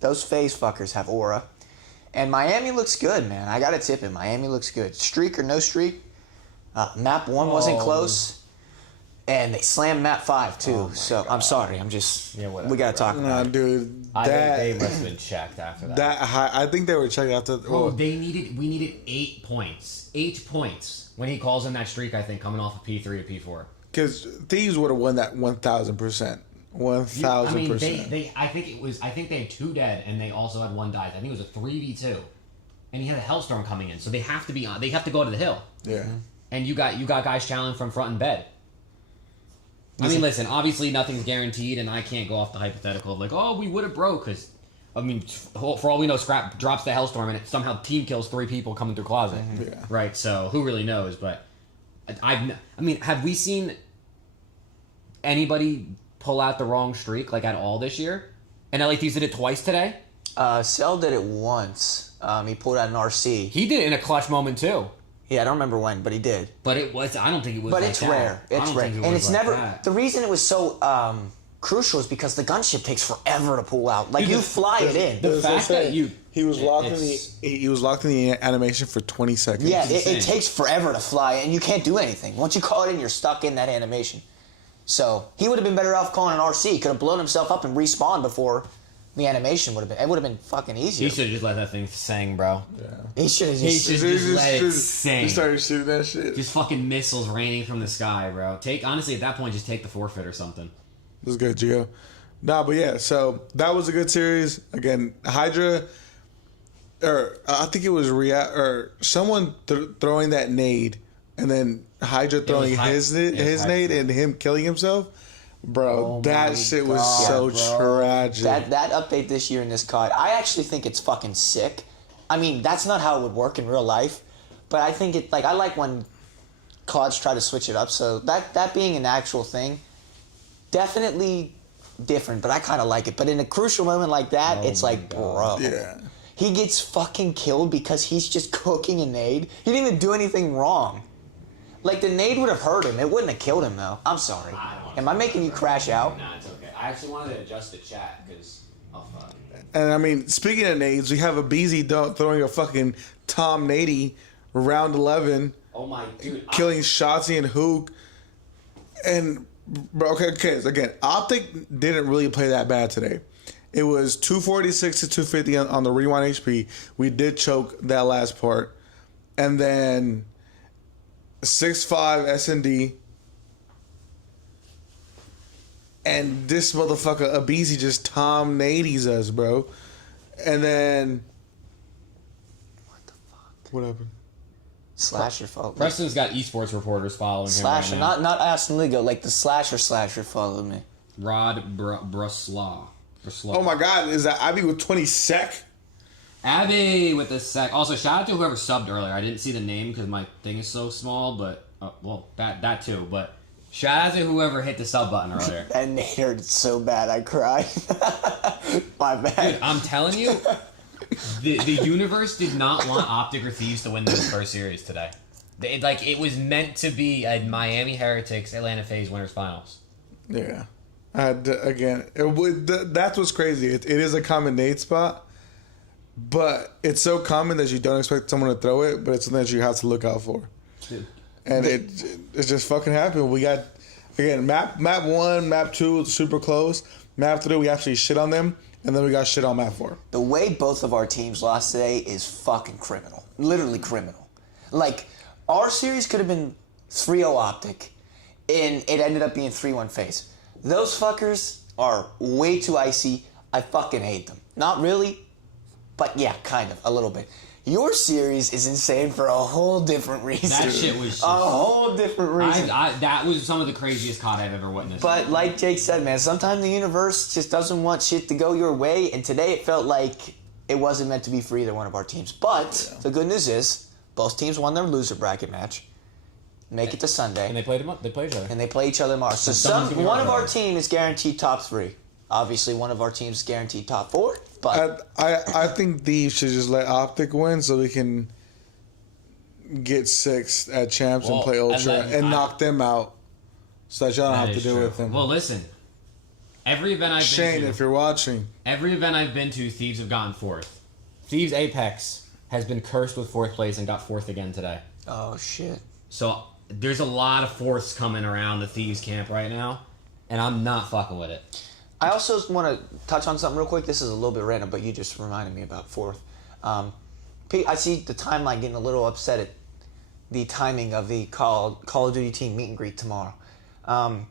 those FaZe fuckers have aura. And Miami looks good, man. I gotta tip it. Miami looks good. Streak or no streak. Map 1 wasn't close. And they slammed map 5 too. I'm sorry. We gotta talk about it. Dude. They must have been checked after that. I think they were checked after. We needed 8 points. 8 points. When he calls in that streak, I think, coming off of P3 to P4. Because Thieves would have won that 1,000%. 1,000%. I think they had 2 dead, and they also had 1 died. I think it was a 3v2. And he had a Hellstorm coming in, so they have to be on. They have to go to the hill. Yeah. And you got guys challenging from front and bed. I mean, listen, obviously nothing's guaranteed, and I can't go off the hypothetical of like, oh, we would have broke, because, I mean, for all we know, Scrap drops the Hellstorm, and it somehow team kills 3 people coming through closet. Yeah. Right, so who really knows, but I mean, have we seen anybody pull out the wrong streak, like, at all this year? And LA Thieves did it twice today? Cell did it once. He pulled out an RC. He did it in a clutch moment, too. Yeah, I don't remember when, but he did. But it was, I don't think it was But like it's that. rare. I It's don't rare. think it And was it's like never... that. The reason it was so crucial is because the gunship takes forever to pull out. Like, you fly it in. The fact that he was locked in the it's- he was locked in the animation for 20 seconds. Yeah, it insane. takes forever to fly, and you can't do anything. Once you call it in, you're stuck in that animation. So, he would have been better off calling an RC. He could have blown himself up and respawned before the animation would have been... It would have been fucking easier. He should have just let that thing sing, bro. He should have He just... should just let it sing. He started shooting that shit. Just fucking missiles raining from the sky, bro. Honestly, at that point, just take the forfeit or something. This is good, Gio. Nah, but yeah, so that was a good series. Again, Hydra, or I think it was someone throwing that nade, and then Hydra throwing his nade and him killing himself. Bro, that shit was so tragic. That update this year in this COD, I actually think it's fucking sick. I mean, that's not how it would work in real life, but I think it, like, I like when CODs try to switch it up, so that being an actual thing, definitely different, but I kind of like it. But in a crucial moment like that, it's like, bro. Yeah. He gets fucking killed because he's just cooking a nade. He didn't even do anything wrong. Like, the nade would have hurt him. It wouldn't have killed him, though. I'm sorry. Am I making you crash out? Nah, it's okay. I actually wanted to adjust the chat, because... Oh, fuck. And I mean, speaking of nades, we have a BZ throwing a fucking Tom Nady round 11, Oh, my... Dude, killing Shotzi and Hook. And, bro, okay, so again, Optic didn't really play that bad today. It was 246 to 250 on the rewind HP. We did choke that last part. And then 6-5 SND. And this motherfucker, Abizi, just Tom Nadies us, bro. And then... What the fuck? What happened? Slasher followed me. Preston's got esports reporters following Slasher, him right now. not Aston Ligo, like the Slasher followed me. Rod Bruslaw. Oh my god, is that Abby with 20 sec? Abby with the sec. Also, shout out to whoever subbed earlier. I didn't see the name because my thing is so small, but... well, that too, but... Shout out to whoever hit the sub button earlier. That nade hurt so bad, I cried. My bad. Dude, I'm telling you, the universe did not want Optic or Thieves to win this first series today. It was meant to be a Miami Heretics Atlanta FaZe winners finals. Yeah. Again, that's what's crazy. It is a common nade spot, but it's so common that you don't expect someone to throw it, but it's something that you have to look out for. Dude. And it just fucking happened. We got, again, map 1, map 2, super close. Map 3, we actually shit on them, and then we got shit on map 4. The way both of our teams lost today is fucking criminal. Literally criminal. Like, our series could have been 3-0 Optic, and it ended up being 3-1 FaZe. Those fuckers are way too icy. I fucking hate them. Not really, but yeah, kind of, a little bit. Your series is insane for a whole different reason. That shit was just, a whole different reason. that was some of the craziest COD I've ever witnessed. But like Jake said, man, sometimes the universe just doesn't want shit to go your way, and today it felt like it wasn't meant to be for either one of our teams. But the good news is both teams won their loser bracket match. Make it to Sunday. and they played each other. And they play each other tomorrow. So one of our team is guaranteed top 3. Obviously, one of our teams is guaranteed top 4. But I think Thieves should just let Optic win so we can get 6 at champs and play Ultra and knock them out, so that y'all don't have to deal with them. Well, listen. Every event I've Shane, been to, if you're watching, every event I've been to, Thieves have gotten 4th. Thieves Apex has been cursed with 4th place and got 4th again today. oh shit. So there's a lot of 4ths coming around the Thieves camp right now, and I'm not fucking with it. I also want to touch on something real quick. This is a little bit random, but you just reminded me about 4th. I see the timeline getting a little upset at the timing of the Call of Duty team meet and greet tomorrow. when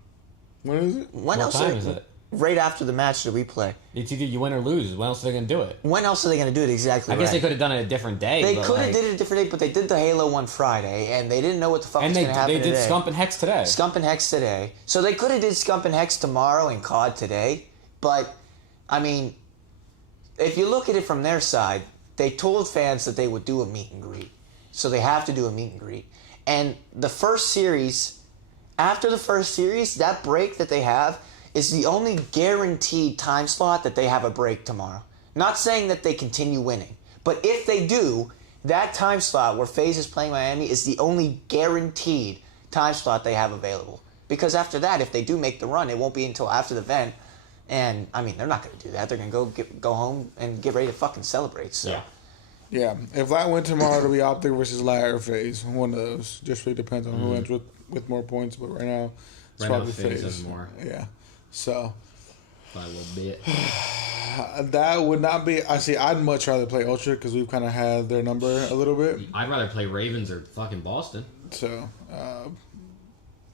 is it? When What else time is it? right after the match did we play? It's either you win or lose. When else are they gonna do it? When else are they going to do it exactly? I guess they right? could have done it a different day. They but could have like, did it a different day, but they did the Halo one Friday, and they didn't know what the fuck and was they going to happen they did today. Scump and Hex today. Scump and Hex today. So they could have did Scump and Hex tomorrow and COD today, but, I mean, if you look at it from their side, they told fans that they would do a meet and greet. So they have to do a meet and greet. And the first series, after the first series, that break that they have is the only guaranteed time slot that they have a break tomorrow. Not saying that they continue winning, but if they do, that time slot where FaZe is playing Miami is the only guaranteed time slot they have available. Because after that, if they do make the run, it won't be until after the event. And, I mean, they're not going to do that. They're going to go home and get ready to fucking celebrate. So. Yeah. Yeah, if Lat win tomorrow, it'll be Optic versus Lat or FaZe. One of those. Just really depends on who ends with more points. But right now, it's Right now, probably FaZe FaZe. has more. Yeah. So By a little bit. that would not be. I see. I'd much rather play Ultra because we've kind of had their number a little bit. I'd rather play Ravens or fucking Boston. So,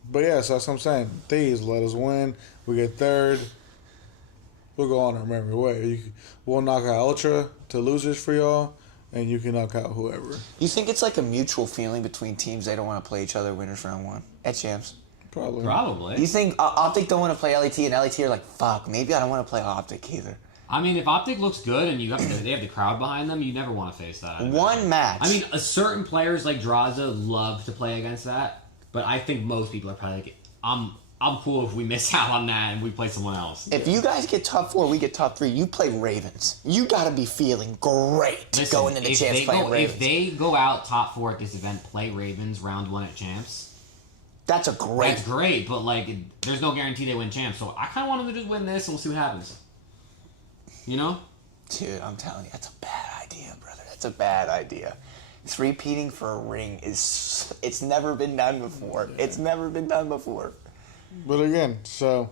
but yeah. So that's what I'm saying. These let us win. We get third. We'll go on our merry way. We'll knock out Ultra to losers for y'all, and you can knock out whoever. You think it's like a mutual feeling between teams they don't want to play each other winners round one at champs? Probably. Probably. You think Optic don't want to play LAT and LAT are like, fuck, maybe I don't want to play Optic either. I mean, if Optic looks good and they have the crowd behind them, you never want to face that. One match. I mean, certain players like Draza love to play against that, but I think most people are probably like, I'm cool if we miss out on that and we play someone else. If you guys get top 4, we get top 3, you play Ravens. You gotta be feeling great Listen, going into if champs they playing go, Ravens. If they go out top 4 at this event, play Ravens round 1 at champs, That's a great. that's great, but like, there's no guarantee they win champs. So I kind of want them to just win this and we'll see what happens. You know? Dude, I'm telling you, that's a bad idea, brother. That's a bad idea. Three-peating for a ring it's never been done before. It's never been done before. But again, so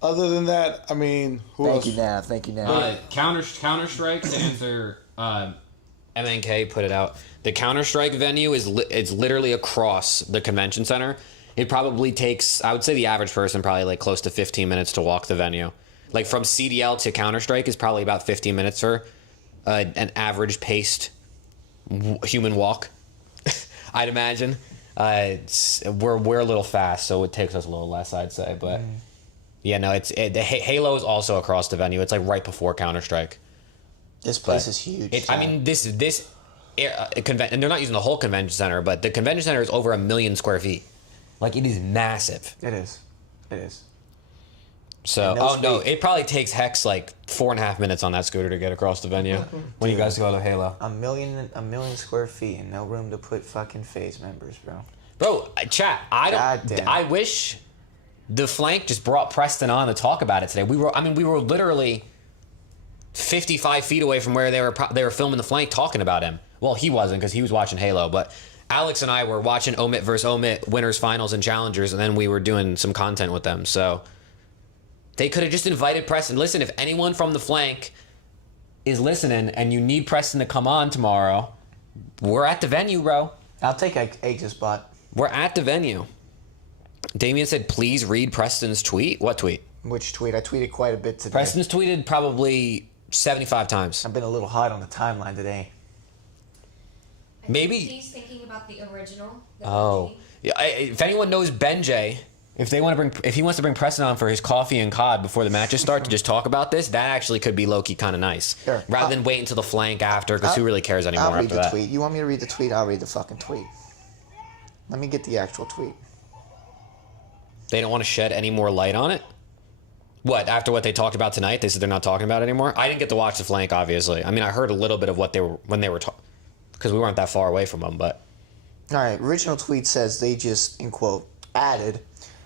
other than that, I mean, who else? Thank you, Nav. Counter Strike to answer. MNK put it out. The Counter-Strike venue it's literally across the convention center. It probably takes, I would say the average person probably like close to 15 minutes to walk the venue. Like from CDL to Counter-Strike is probably about 15 minutes for an average paced human walk, I'd imagine. We're a little fast, so it takes us a little less, I'd say. But yeah, no, the Halo is also across the venue. It's like right before Counter-Strike. This place is huge. I mean, this and they're not using the whole convention center, but the convention center is over 1 million square feet. Like, it is massive. It is. It is. So, And no it probably takes Hex like 4.5 minutes on that scooter to get across the venue when you guys go to Halo. A million square feet and no room to put fucking FaZe members, bro. Bro, chat, Goddamn. I wish the flank just brought Preston on to talk about it today. We were literally 55 feet away from where they were filming the flank talking about him. Well, he wasn't because he was watching Halo, but Alex and I were watching Omit versus Omit winners, finals, and challengers, and then we were doing some content with them. So they could have just invited Preston. Listen, if anyone from the flank is listening and you need Preston to come on tomorrow, we're at the venue, bro. I'll take Aegis spot. We're at the venue. Damien said, please read Preston's tweet. What tweet? Which tweet? I tweeted quite a bit today. Preston's tweeted probably 75 times. I've been a little hot on the timeline today. I think Maybe- he's thinking about the original. The Oh. OG. Yeah, if anyone knows Benjay, if he wants to bring Preston on for his coffee and COD before the matches start to just talk about this, that actually could be low-key kind of nice. Sure. Rather than wait until the flank after, because who really cares anymore I'll read after the that? tweet. You want me to read the tweet? I'll read the fucking tweet. Let me get the actual tweet. They don't want to shed any more light on it? What, after what they talked about tonight, they said they're not talking about it anymore? I didn't get to watch the flank, obviously. I mean, I heard a little bit of what they were, when they were talking, because we weren't that far away from them, but... All right, original tweet says they just, in quote, added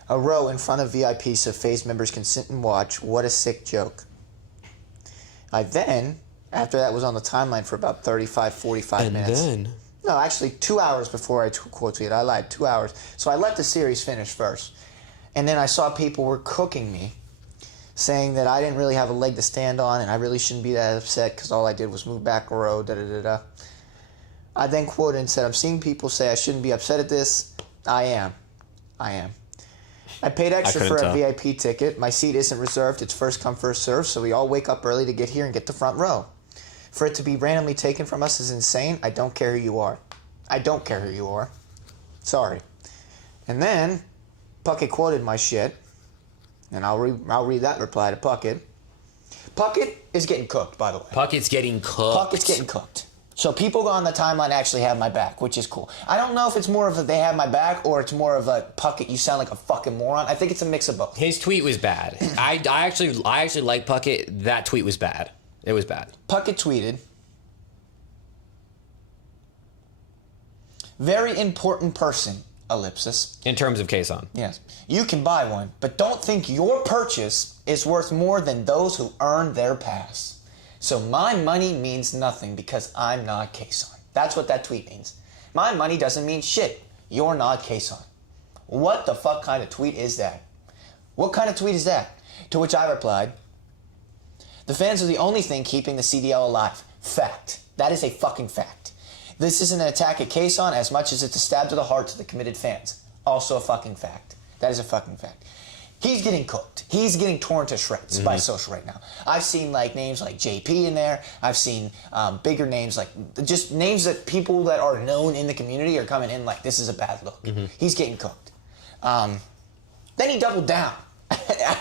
a row in front of VIP so FaZe members can sit and watch. What a sick joke. I then, after that was on the timeline for about 35, 45 minutes. No, actually 2 hours before I quote tweeted. I lied, 2 hours. So I let the series finish first. And then I saw people were cooking me, saying that I didn't really have a leg to stand on and I really shouldn't be that upset because all I did was move back a row, da-da-da-da. I then quoted and said, I'm seeing people say I shouldn't be upset at this. I am. I paid extra couldn't for a tell. VIP ticket. My seat isn't reserved. It's first come, first served, so we all wake up early to get here and get the front row. For it to be randomly taken from us is insane. I don't care who you are. I don't care who you are. Sorry. And then Puckett quoted my shit, and I'll read that reply to Puckett. Puckett is getting cooked, by the way. Puckett's getting cooked. Puckett's getting cooked. So people on the timeline actually have my back, which is cool. I don't know if it's more of a they have my back or it's more of a Puckett, you sound like a fucking moron. I think it's a mix of both. His tweet was bad. I actually like Puckett. That tweet was bad. It was bad. Puckett tweeted, very important person, ellipsis. In terms of Kason. Yes. You can buy one, but don't think your purchase is worth more than those who earned their pass. So my money means nothing because I'm not Kason. That's what that tweet means. My money doesn't mean shit. You're not Kason. What the fuck kind of tweet is that? What kind of tweet is that? To which I replied, the fans are the only thing keeping the CDL alive. Fact. That is a fucking fact. This isn't an attack at Kason as much as it's a stab to the heart to the committed fans. Also a fucking fact. That is a fucking fact. He's getting cooked. He's getting torn to shreds by social right now. I've seen like names like JP in there. I've seen bigger names like just names that people that are known in the community are coming in like this is a bad look. He's getting cooked. Then he doubled down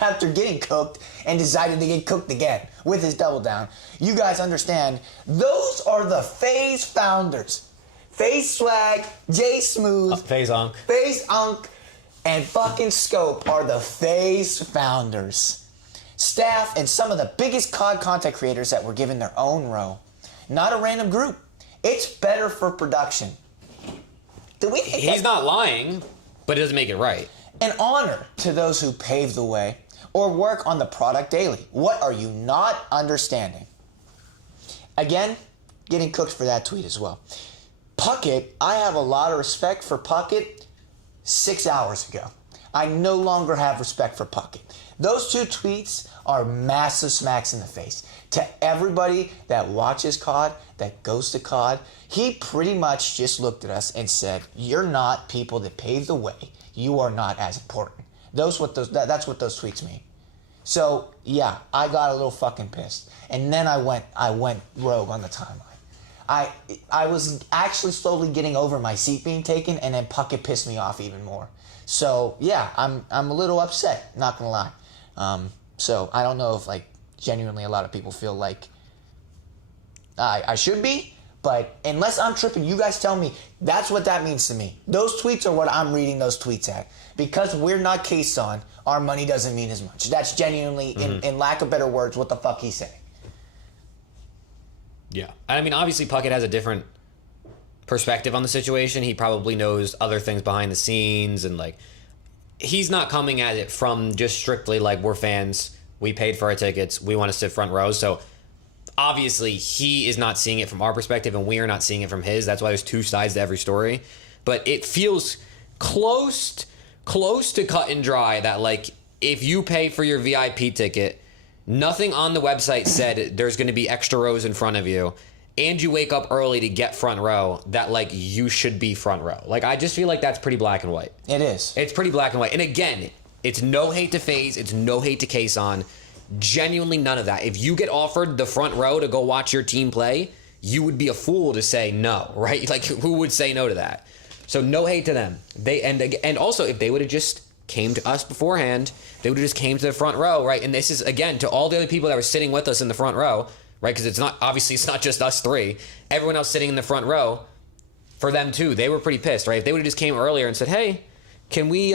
after getting cooked and decided to get cooked again with his double down. You guys understand, those are the FaZe founders. FaZe Swag, J Smooth, FaZe Unk. FaZe Unk, and fucking Scope are the FaZe founders. Staff and some of the biggest COD content creators that were given their own row. Not a random group. It's better for production. Do we think He's not lying, but it doesn't make it right. An honor to those who pave the way or work on the product daily. What are you not understanding? Again, getting cooked for that tweet as well. Puckett, I have a lot of respect for Puckett 6 hours ago. I no longer have respect for Puckett. Those two tweets are massive smacks in the face. To everybody that watches COD, that goes to COD, he pretty much just looked at us and said, you're not people that pave the way. You are not as important. That's what those tweets mean. So yeah, I got a little fucking pissed. And then I went rogue on the timeline. I was actually slowly getting over my seat being taken, and then Puckett pissed me off even more. So yeah, I'm a little upset, not gonna lie. So I don't know if like genuinely a lot of people feel like I should be, but unless I'm tripping, you guys tell me. That's what that means to me. Those tweets are what I'm reading those tweets at. Because we're not Kason, our money doesn't mean as much. That's genuinely, in lack of better words, what the fuck he's saying. Yeah. I mean, obviously, Puckett has a different perspective on the situation. He probably knows other things behind the scenes, and like, he's not coming at it from just strictly like, we're fans, we paid for our tickets, we want to sit front row. So obviously, he is not seeing it from our perspective, and we are not seeing it from his. That's why there's two sides to every story. But it feels close to cut and dry that like, if you pay for your VIP ticket, nothing on the website said there's going to be extra rows in front of you, and you wake up early to get front row, that like you should be front row. Like, I just feel like that's pretty black and white. It is. It's pretty black and white. And again, it's no hate to FaZe, it's no hate to Kason. Genuinely none of that. If you get offered the front row to go watch your team play, you would be a fool to say no, right? Like, who would say no to that? So no hate to them. And also, if they would have just came to us beforehand, they would have just came to the front row, right? And this is, again, to all the other people that were sitting with us in the front row, right? Because it's not just us three. Everyone else sitting in the front row, for them too, they were pretty pissed, right? If they would have just came earlier and said, hey, can we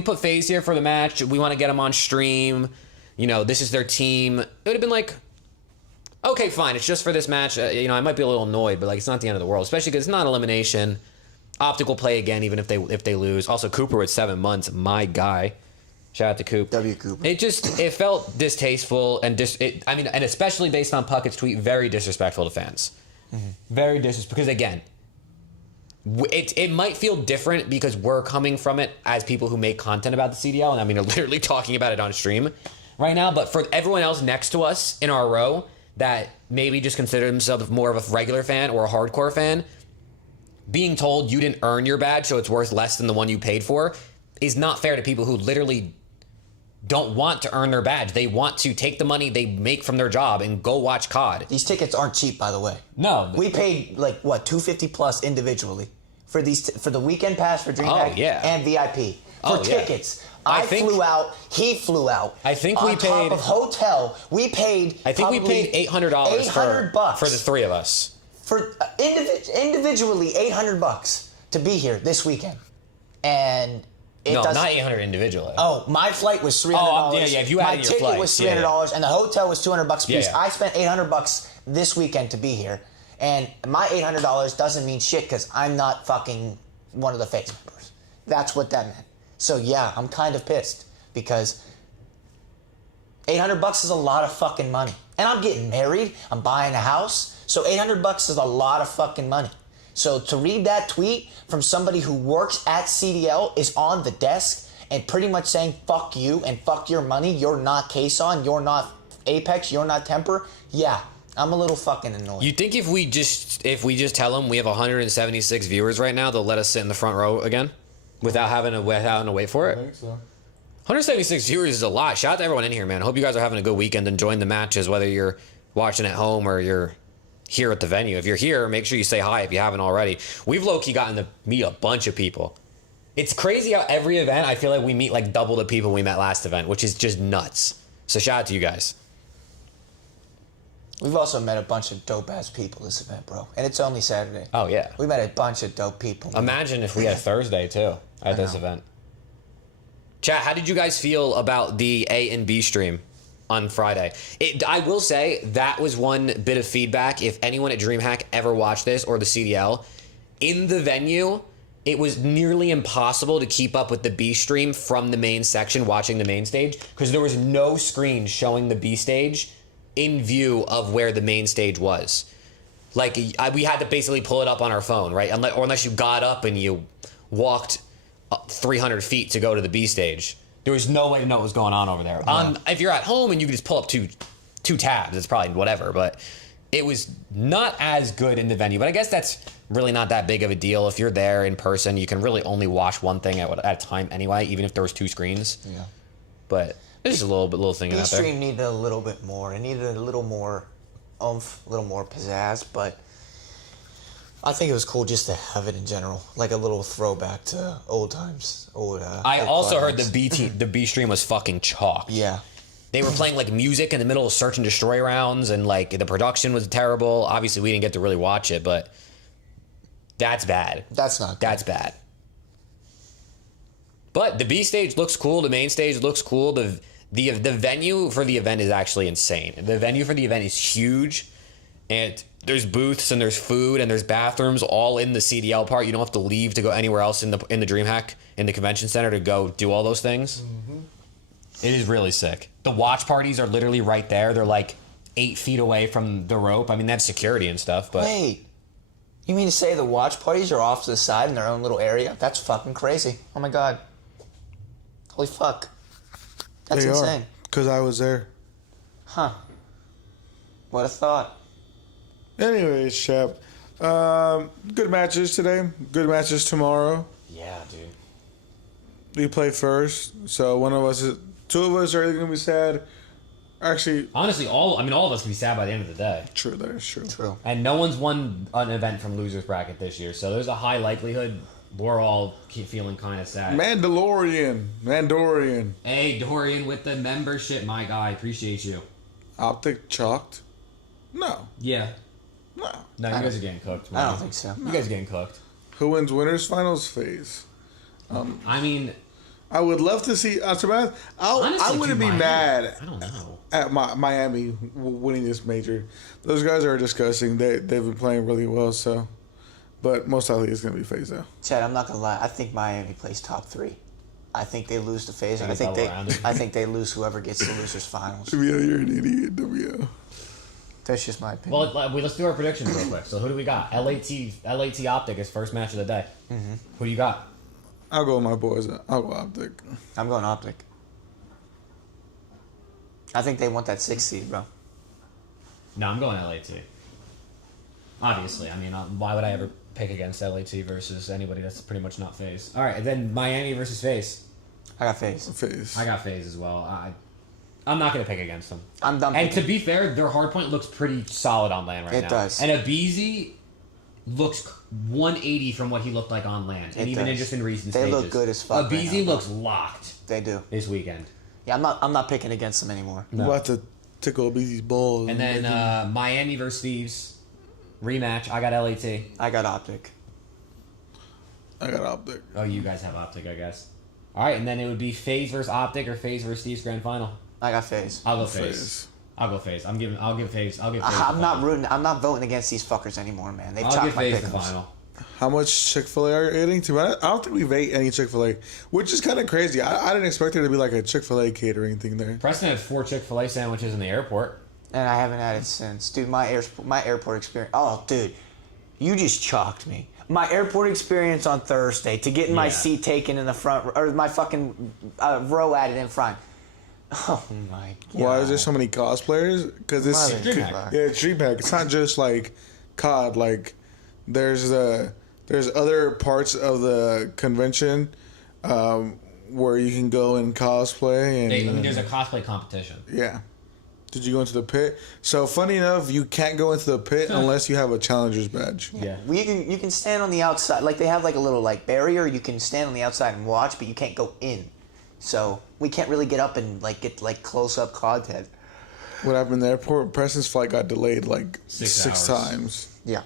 put FaZe here for the match? We want to get them on stream. You know, this is their team. It would have been like, okay, fine. It's just for this match. I might be a little annoyed, but like, it's not the end of the world, especially because it's not elimination. Optic will play again, even if they lose. Also, Cooper with 7 months, my guy. Shout out to Coop. W. Cooper. It felt distasteful and and especially based on Puckett's tweet, very disrespectful to fans. Mm-hmm. Very disrespectful, because again, it might feel different because we're coming from it as people who make content about the CDL, and I mean, are literally talking about it on stream right now. But for everyone else next to us in our row that maybe just consider themselves more of a regular fan or a hardcore fan, being told you didn't earn your badge, so it's worth less than the one you paid for, is not fair to people who literally don't want to earn their badge. They want to take the money they make from their job and go watch COD. These tickets aren't cheap, by the way. No. We paid like what, $250 plus individually for these for the weekend pass for DreamHack and VIP for tickets. I flew out. He flew out. I think on we top paid of hotel. We paid. I think we paid $800 $800 for the three of us. For individually $800 to be here this weekend, and No, not 800 individually. Oh, my flight was $300. Oh, yeah. If you added your flight, my ticket was $300, and the hotel was $200 piece. Yeah. I spent $800 this weekend to be here, and my $800 doesn't mean shit because I'm not fucking one of the FaZe members. That's what that meant. So yeah, I'm kind of pissed because $800 is a lot of fucking money, and I'm getting married. I'm buying a house, so $800 is a lot of fucking money. So to read that tweet from somebody who works at CDL, is on the desk, and pretty much saying fuck you and fuck your money, you're not Kason, you're not Apex, you're not Temper, yeah, I'm a little fucking annoyed. You think if we just tell them we have 176 viewers right now, they'll let us sit in the front row again without having to wait for it? I think so. 176 viewers is a lot. Shout out to everyone in here, man. I hope you guys are having a good weekend, enjoying the matches, whether you're watching at home or you're here at the venue. If you're here, make sure you say hi if you haven't already. We've low-key gotten to meet a bunch of people. It's crazy how every event, I feel like we meet like double the people we met last event, which is just nuts. So shout out to you guys. We've also met a bunch of dope-ass people this event, bro. And it's only Saturday. Oh, yeah. We met a bunch of dope people. Imagine if we had Thursday, too, at this event. Chat, how did you guys feel about the A and B stream on Friday? I will say that was one bit of feedback. If anyone at DreamHack ever watched this, or the CDL, in the venue, it was nearly impossible to keep up with the B stream from the main section watching the main stage because there was no screen showing the B stage in view of where the main stage was. Like, we had to basically pull it up on our phone, right? Unless you got up and you walked 300 feet to go to the B stage. There was no way to know what was going on over there. If you're at home and you can just pull up two tabs, it's probably whatever. But it was not as good in the venue. But I guess that's really not that big of a deal. If you're there in person, you can really only watch one thing at a time anyway, even if there was two screens. Yeah. But it's just a little thing out there. The stream needed a little bit more. It needed a little more oomph, a little more pizzazz, but I think it was cool just to have it in general, like a little throwback to old times. I also heard the B stream was fucking chalk. Yeah. They were playing like music in the middle of search and destroy rounds, and like the production was terrible. Obviously, we didn't get to really watch it, but that's bad. That's not good. That's bad. But the B stage looks cool. The main stage looks cool. The venue for the event is actually insane. The venue for the event is huge, and there's booths and there's food and there's bathrooms all in the CDL part. You don't have to leave to go anywhere else in the DreamHack in the convention center to go do all those things. Mm-hmm. It is really sick. The watch parties are literally right there. They're like 8 feet away from the rope. I mean, they have security and stuff, but Wait, you mean to say the watch parties are off to the side in their own little area? That's fucking crazy. Oh my god. Holy fuck. That's insane. Because I was there. Huh. What a thought. Anyways, chap. Good matches today. Good matches tomorrow. yeah, dude. We play first, so two of us are either gonna be sad. Actually, Honestly, all of us can be sad by the end of the day. true. That is true. True. And no one's won an event from losers bracket this year, so there's a high likelihood we're all feeling kind of sad. Mandorian. Hey, Dorian with the membership, my guy. Appreciate you. Optic chalked? No. Yeah. No. No, you guys are getting cooked, man. I don't think so. You guys are getting cooked. Who wins winners finals phase? I mean, I would love to see. I honestly, wouldn't be Miami, mad I don't know. at Miami winning this major. Those guys are disgusting. They've been playing really well. So, but most likely it's gonna be FaZe though. Chad, I'm not gonna lie. I think Miami plays top 3. I think they lose to FaZe, and I think they lose whoever gets the losers finals. W, you're an idiot. W. That's just my opinion. Well, let's do our predictions real quick. So who do we got? LAT Optic is first match of the day. Mm-hmm. Who do you got? I'll go with my boys. I'll go Optic. I'm going Optic. I think they want that 6th seed, bro. No, I'm going LAT. Obviously, I mean, why would I ever pick against LAT versus anybody that's pretty much not FaZe? All right, and then Miami versus FaZe. I got FaZe. FaZe. I got FaZe as well. I'm not gonna pick against them. I'm done. And to be fair, their hardpoint looks pretty solid on land right now. It does. And Abizi looks 180 from what he looked like on land, and It even in does. just in recent They stages. look good as fuck right Abizi now, looks locked They do. this weekend. Yeah, I'm not picking against them anymore. I'm about to tickle BZ's balls. And then Miami versus Thieves rematch. I got LAT. I got Optic. I got Optic. Oh, you guys have Optic, I guess. All right, and then it would be FaZe versus Optic or FaZe versus Thieves grand final. I got FaZe. I'll go FaZe. FaZe. I'll go FaZe. I'll give FaZe. I'll give FaZe. I'm not rooting. I'm not voting against these fuckers anymore, man. They've I'll chopped give my FaZe the pick'ems. final. How much Chick-fil-A are you eating? To be honest, I don't think we've ate any Chick-fil-A, which is kind of crazy. I didn't expect there to be like a Chick-fil-A catering thing there. Preston had 4 Chick-fil-A sandwiches in the airport. And I haven't had it since, dude. My airport experience. Oh, dude, you just chalked me. My airport experience on Thursday to getting my Yeah. seat taken in the front, or my fucking row added in front. Oh my god. Why is there so many cosplayers? Because it's Motherfucker. yeah, DreamHack. It's not just like COD. Like there's other parts of the convention where you can go and cosplay and There's a cosplay competition. yeah. Did you go into the pit? So funny enough, you can't go into the pit unless you have a challenger's badge. Yeah. Well, you can stand on the outside. Like they have like a little like barrier. You can stand on the outside and watch, but you can't go in. So we can't really get up and like get like close up content. What happened in the airport? Preston's flight got delayed like 6 six hours. times. Yeah.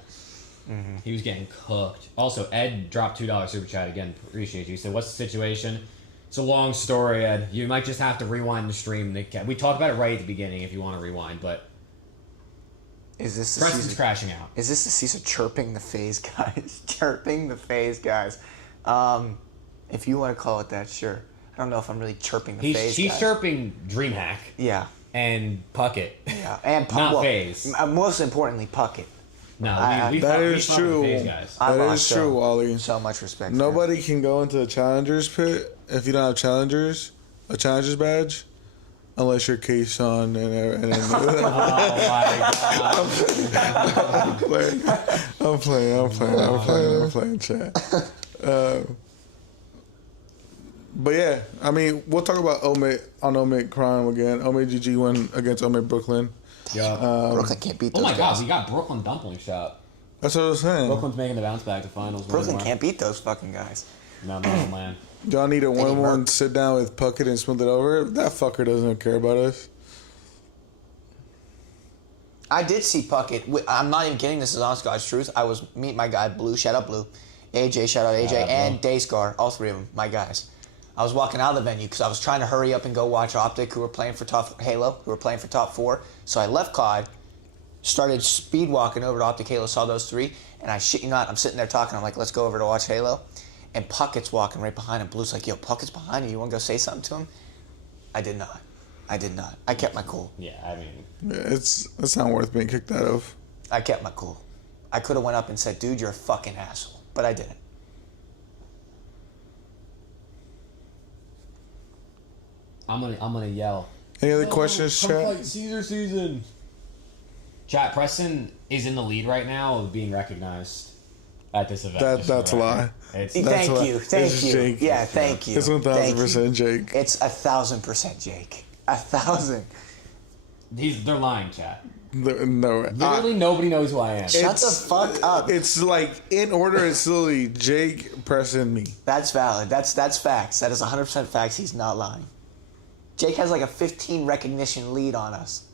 He was getting cooked. Also, Ed dropped $2 super chat again. Appreciate you. He said, "What's the situation?" It's a long story, Ed. You might just have to rewind the stream. We talked about it right at the beginning if you want to rewind, but Is this the Preston's season? crashing out. Is this the season chirping the FaZe guys? Chirping the FaZe guys. If you want to call it that, sure. I don't know if I'm really chirping the FaZe He's guys. chirping DreamHack Yeah. and Puckett. Yeah. And Not FaZe. Most importantly, Puckett. No, I- That we is fuck with true. FaZe guys. I That lost is true, Wally. So much respect. for Nobody can go into the challengers pit if you don't have a challenger's badge, unless you're Kayshawn and I'm playing, chat. But yeah, I mean, we'll talk about Omicron again. GG won against Brooklyn. Yeah. him. Brooklyn can't beat Oh those my guys. God, we got Brooklyn dumpling shot. That's what I was saying. Brooklyn's making the bounce back to finals. Brooklyn can't beat those fucking guys. No, man. Y'all need a need 1-1 Merc. sit down with Puckett and smooth it over. That fucker doesn't care about us. I did see Puckett. I'm not even kidding. This is honest God's truth. I was meet my guy Blue. Shout out Blue. AJ. Shout out AJ. Shout out, and Blue. Dayscar. All three of them. My guys. I was walking out of the venue because I was trying to hurry up and go watch Optic, who were playing for top Halo, who were playing for top 4. So I left COD, started speed walking over to Optic Halo, saw those 3, and I shit you not, I'm sitting there talking. I'm like, let's go over to watch Halo, and Puckett's walking right behind him. Blue's like, yo, Puckett's behind you. You want to go say something to him? I did not. I kept my cool. Yeah, I mean, Yeah, it's not worth being kicked out of. I kept my cool. I could have went up and said, dude, you're a fucking asshole, but I didn't. I'm gonna yell. Any other questions, chat? Caesar season. Chat, Preston is in the lead right now of being recognized at this event. That's a lie. It's, That's Thank what- you. it's Thank you. Jake. Yeah, thank you. It's 1000% Jake. It's 1000% Jake. 1000. they're lying, chat. No, Literally nobody knows who I am. Shut the fuck up. It's like in order. It's literally Jake, Preston, me. That's valid. That's facts. That is 100% facts. He's not lying. Jake has like a 15 recognition lead on us.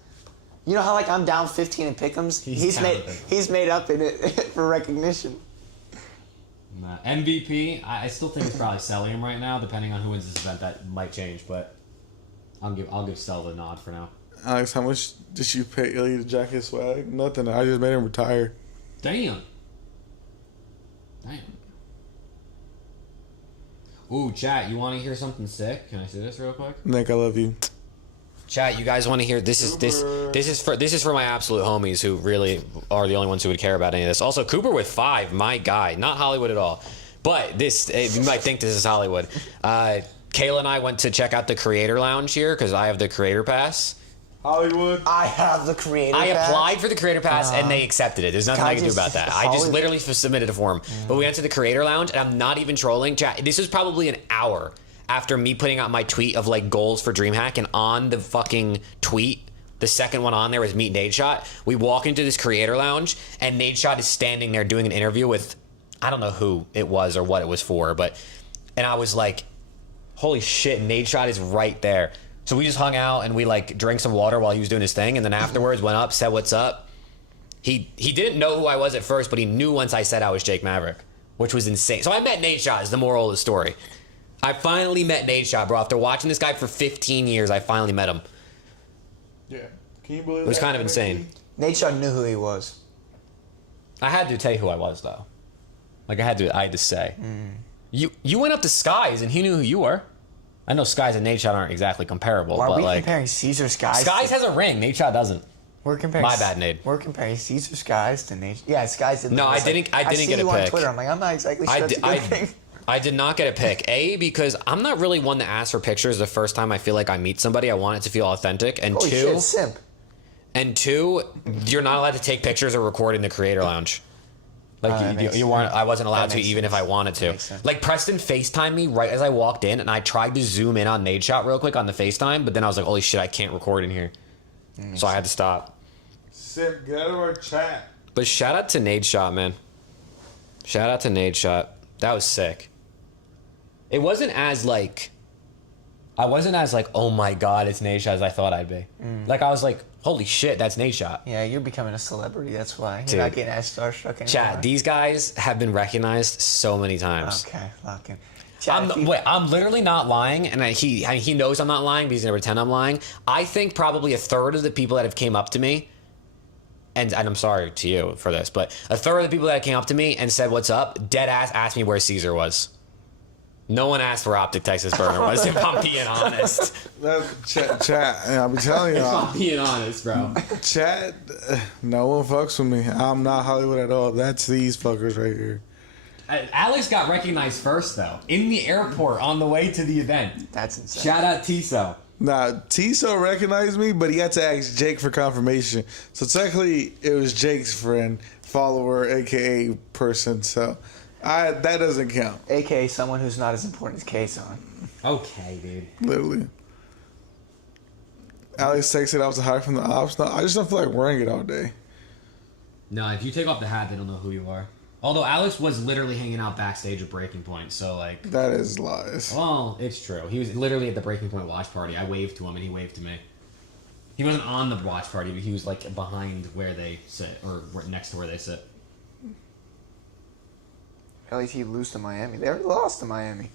You know how like I'm down 15 in pick'ems? He's made up in it for recognition. Nah. MVP, I still think it's probably selling him right now. Depending on who wins this event, that might change. But I'll give Sel the nod for now. Alex, how much did you pay Ilya to jack his swag? Nothing. I just made him retire. Damn. Ooh, chat, you want to hear something sick? Can I say this real quick? Nick, I love you. Chat, you guys want to hear this is for my absolute homies who really are the only ones who would care about any of this. Also, Cooper with 5, my guy, not Hollywood at all. But you might think this is Hollywood. Kayla and I went to check out the Creator Lounge here because I have the Creator Pass. Hollywood. I have the creator. I pack. applied for the Creator Pass and they accepted it. There's nothing I can do about that. I just Hollywood. literally submitted a form. But we went to the Creator Lounge and I'm not even trolling. Chat, this was probably an hour after me putting out my tweet of like goals for DreamHack, and on the fucking tweet, the second one on there was Meet Nadeshot. We walk into this creator lounge, and Nadeshot is standing there doing an interview with, I don't know who it was or what it was for, and I was like, holy shit, Nadeshot is right there. So we just hung out and we like drank some water while he was doing his thing, and then afterwards went up, said what's up. He didn't know who I was at first, but he knew once I said I was Jake Maverick, which was insane. So I met Nadeshot is the moral of the story. I finally met Nadeshot, bro. After watching this guy for 15 years, I finally met him. Yeah. Can you believe It was kind of insane. Nadeshot knew who he was. I had to tell you who I was, though. Like, I had to say. You went up to Skies, and he knew who you were. I know Skies and Nadeshot aren't exactly comparable, Why are but we like... comparing Caesar Skies? Skies has a ring. Nadeshot doesn't. We're comparing. My bad, Nate. We're comparing Caesar Skies to Nate. Yeah, Skies did. No, I didn't see get a you on pick. Twitter. I'm like, I'm not exactly sure that's a good thing. I did not get a pick. A, because I'm not really one to ask for pictures the first time I feel like I meet somebody. I want it to feel authentic. And Holy shit, simp. You're not allowed to take pictures or record in the creator lounge. Like you weren't. I wasn't allowed to, even if I wanted to. Like Preston FaceTimed me right as I walked in, and I tried to zoom in on Nadeshot real quick on the FaceTime, but then I was like, holy shit, I can't record in here. So I had to stop. Sip, get out of our chat. But shout out to Nadeshot, man. Shout out to Nadeshot. That was sick. It wasn't as like, I wasn't as like, oh my god, it's Nadeshot as I thought I'd be. Like I was like, holy shit, that's Nadeshot. Yeah, you're becoming a celebrity. That's why Dude. you're not getting as starstruck anymore. Chat, these guys have been recognized so many times. Okay, fucking. I'm literally not lying, and he knows I'm not lying, but he's gonna pretend I'm lying. I think probably a third of the people that have came up to me, and I'm sorry to you for this, but a third of the people that came up to me and said what's up, dead ass asked me where Caesar was. No one asked where Optic Texas Burner was, if I'm being honest. Chat, I'll be telling you. If I'm being honest, bro. Chat, no one fucks with me. I'm not Hollywood at all. That's these fuckers right here. Alex got recognized first, though, in the airport on the way to the event. That's insane. Shout out Tiso. Nah, Tiso recognized me, but he had to ask Jake for confirmation. So technically, it was Jake's friend, follower, aka person. So that doesn't count. AKA someone who's not as important as K-Son. Okay, dude. Literally. Alex texted I was hired from the ops. No, I just don't feel like wearing it all day. No, if you take off the hat, they don't know who you are. Although Alex was literally hanging out backstage at Breaking Point, so like... That is lies. Well, it's true. He was literally at the Breaking Point watch party. I waved to him, and he waved to me. He wasn't on the watch party, but he was like behind where they sit, or next to where they sit. LAT lose to Miami. They already lost to Miami.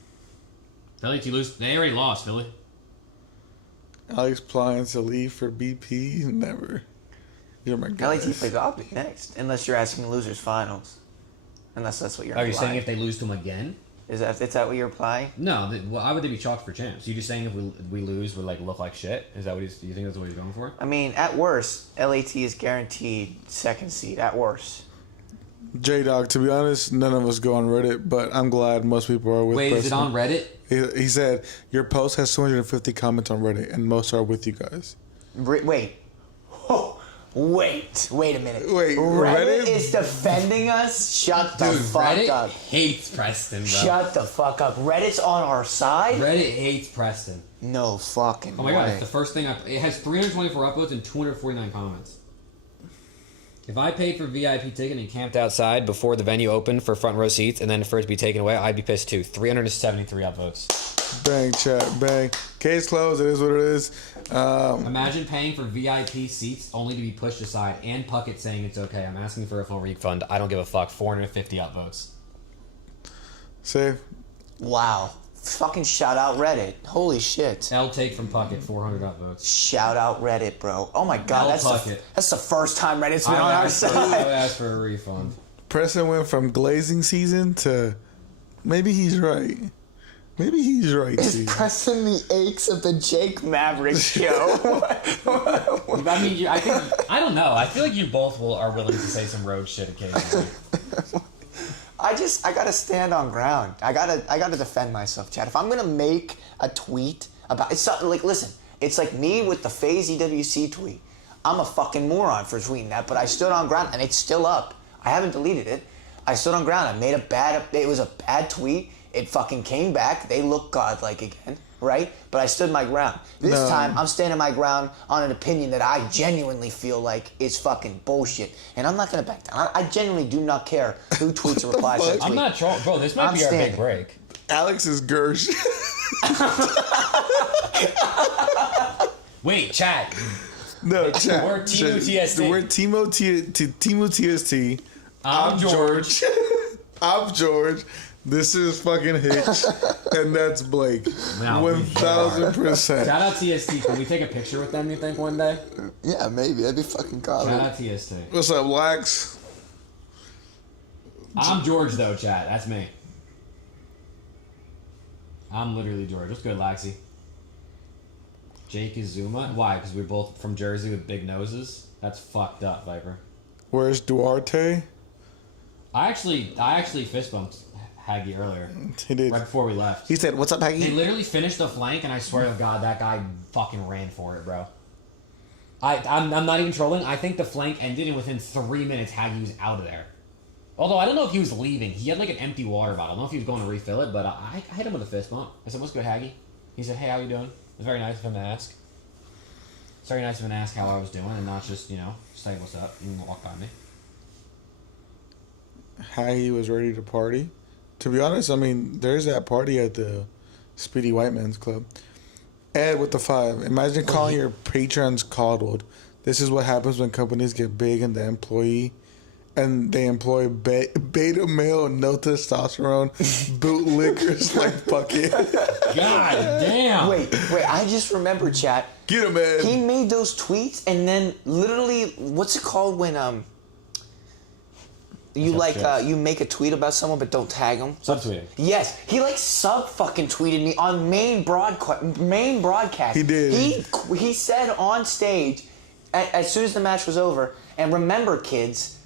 Philly, you lose? They already lost, Philly. Alex planning to leave for BP? Never. You're my guy. LAT plays Optic next, unless you're asking losers finals. Unless that's what you're Are you implying. saying if they lose to him again? Is that what you're implying? No, why would they be chalked for champs? You just saying if we lose, we like look like shit? Is that what do you think that's what he's going for? I mean, at worst, LAT is guaranteed second seed. At worst. J-Dog, to be honest, none of us go on Reddit, but I'm glad most people are with Wait, is it Preston. on Reddit? He said, your post has 250 comments on Reddit, and most are with you guys. Wait. Oh, wait a minute. Wait, Reddit Reddit? is defending us? Shut the Dude, fuck Reddit up. hates Preston, bro. Shut the fuck up. Reddit's on our side? Reddit hates Preston. No fucking Oh my god, way. it's the first thing it has 324 upvotes and 249 comments. If I paid for VIP ticket and camped outside before the venue opened for front row seats and then for it to be taken away, I'd be pissed too. 373 upvotes. Bang, chat, bang. Case closed, it is what it is. Imagine paying for VIP seats only to be pushed aside and Puckett saying it's okay. I'm asking for a full refund. I don't give a fuck. 450 upvotes. Safe. Wow. Fucking shout out Reddit. Holy shit. L take from Puckett, 400 upvotes. Shout out Reddit, bro. Oh my god, I'll that's the first time Reddit's been on I our asked for side. a refund. Preston went from glazing season to maybe he's right. Maybe he's right. Is season. Preston the aches of the Jake Maverick show? I mean, I don't know. I feel like you both are willing to say some road shit occasionally. I gotta stand on ground. I gotta defend myself, Chad. If I'm gonna make a tweet about it's something like, listen, it's like me with the FaZe EWC tweet. I'm a fucking moron for tweeting that, but I stood on ground and it's still up. I haven't deleted it. I stood on ground. I made it was a bad tweet. It fucking came back. They look godlike again, right? But I stood my ground. This time, I'm standing my ground on an opinion that I genuinely feel like is fucking bullshit. And I'm not going to back down. I genuinely do not care who tweets or replies to that tweet. I'm not sure. Bro, this might be our big break. Alex is Gersh. Wait, chat. No, chat. We're Timo TST. We're Timo TST. I'm George. I'm George. This is fucking Hitch. And that's Blake. Now, 1000%. Shout out TST. Can we take a picture with them, you think, one day? Yeah, maybe. That'd be fucking cool. Shout out TST. What's up, Lax? I'm George, though, chat. That's me. I'm literally George. What's good, Laxi? Jake is Zuma? Why? Because we're both from Jersey with big noses? That's fucked up, Viper. Where's Duarte? I actually fist bumped Haggy earlier. He did. Right before we left. He said, "What's up, He Haggy?" literally finished the flank, and I swear to God, that guy fucking ran for it, bro. I'm not even trolling. I think the flank ended, and within 3 minutes, Haggy was out of there. Although, I don't know if he was leaving. He had, like, an empty water bottle. I don't know if he was going to refill it, but I hit him with a fist bump. I said, "What's good, Haggy?" He said, "Hey, how you doing?" It was very nice of him to ask. It's very nice of him to ask how I was doing, and not just, say what's up and walk by me. Haggy was ready to party. To be honest, I mean, there's that party at the Speedy White Man's Club. Ed with the 5. Imagine calling your patrons coddled. This is what happens when companies get big and they employ beta male, no testosterone, bootlickers like Bucket. God damn! Wait, I just remember, chat. Get him, Ed. He made those tweets and then literally, what's it called when you you make a tweet about someone but don't tag them? Subtweeting. Yes, he sub fucking tweeted me on main broadcast. He did. He said on stage as soon as the match was over, and remember, kids,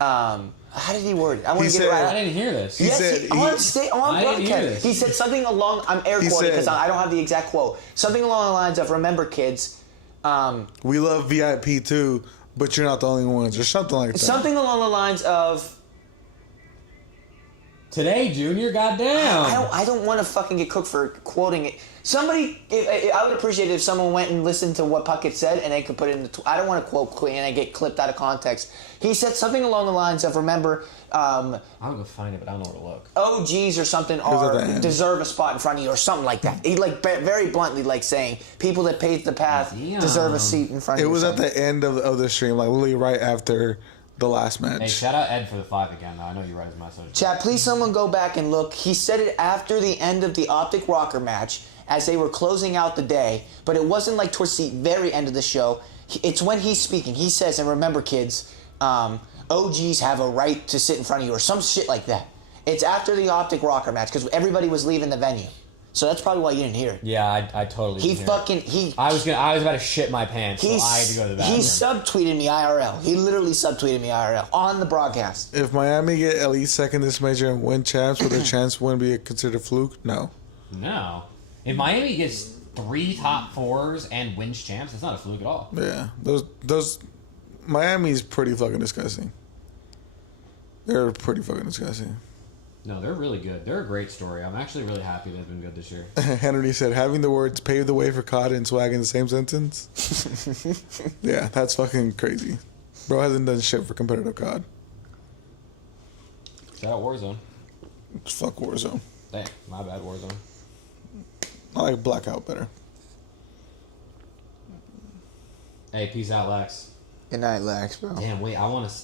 how did he word it? I want to get it right. I didn't hear this. He said on I didn't hear broadcast. this. He said something along. I'm air quoting because I don't have the exact quote. Something along the lines of, "Remember, kids." We love VIP too, but you're not the only ones, or something like that. Something along the lines of. Today, Junior, goddamn. I don't want to fucking get cooked for quoting it. Somebody, I would appreciate it if someone went and listened to what Puckett said and they could put it in the. I don't want to quote and I get clipped out of context. He said something along the lines of, "Remember, I'm gonna go find it, but I don't know where to look." OGs or something deserve a spot in front of you or something like that. He very bluntly saying people that paved the path deserve a seat in front of you. It was at the end of the stream, like literally right after the last match. Hey, shout out Ed for the 5 again, though. I know you write his message. Chat, please someone go back and look. He said it after the end of the Optic Rocker match as they were closing out the day, but it wasn't like towards the very end of the show. It's when he's speaking. He says, "And remember, kids, OGs have a right to sit in front of you," or some shit like that. It's after the Optic Rocker match because everybody was leaving the venue. So that's probably why you didn't hear it. Yeah, I totally didn't hear it. I was about to shit my pants, so I had to go to the bathroom. He subtweeted me IRL. He literally subtweeted me IRL on the broadcast. If Miami get at least second this major and win champs, would their chance win be considered a fluke? No. No. If Miami gets 3 top 4s and wins champs, it's not a fluke at all. Yeah, those Miami's pretty fucking disgusting. They're pretty fucking disgusting. No, they're really good. They're a great story. I'm actually really happy they've been good this year. Henry said, having the words "pave the way for COD" and "swag" in the same sentence. Yeah, that's fucking crazy. Bro hasn't done shit for competitive COD. Shout out Warzone. Fuck Warzone. Dang, my bad, Warzone. I like Blackout better. Hey, peace out, Lex. Good night, Lex, bro. Damn, wait, I want to...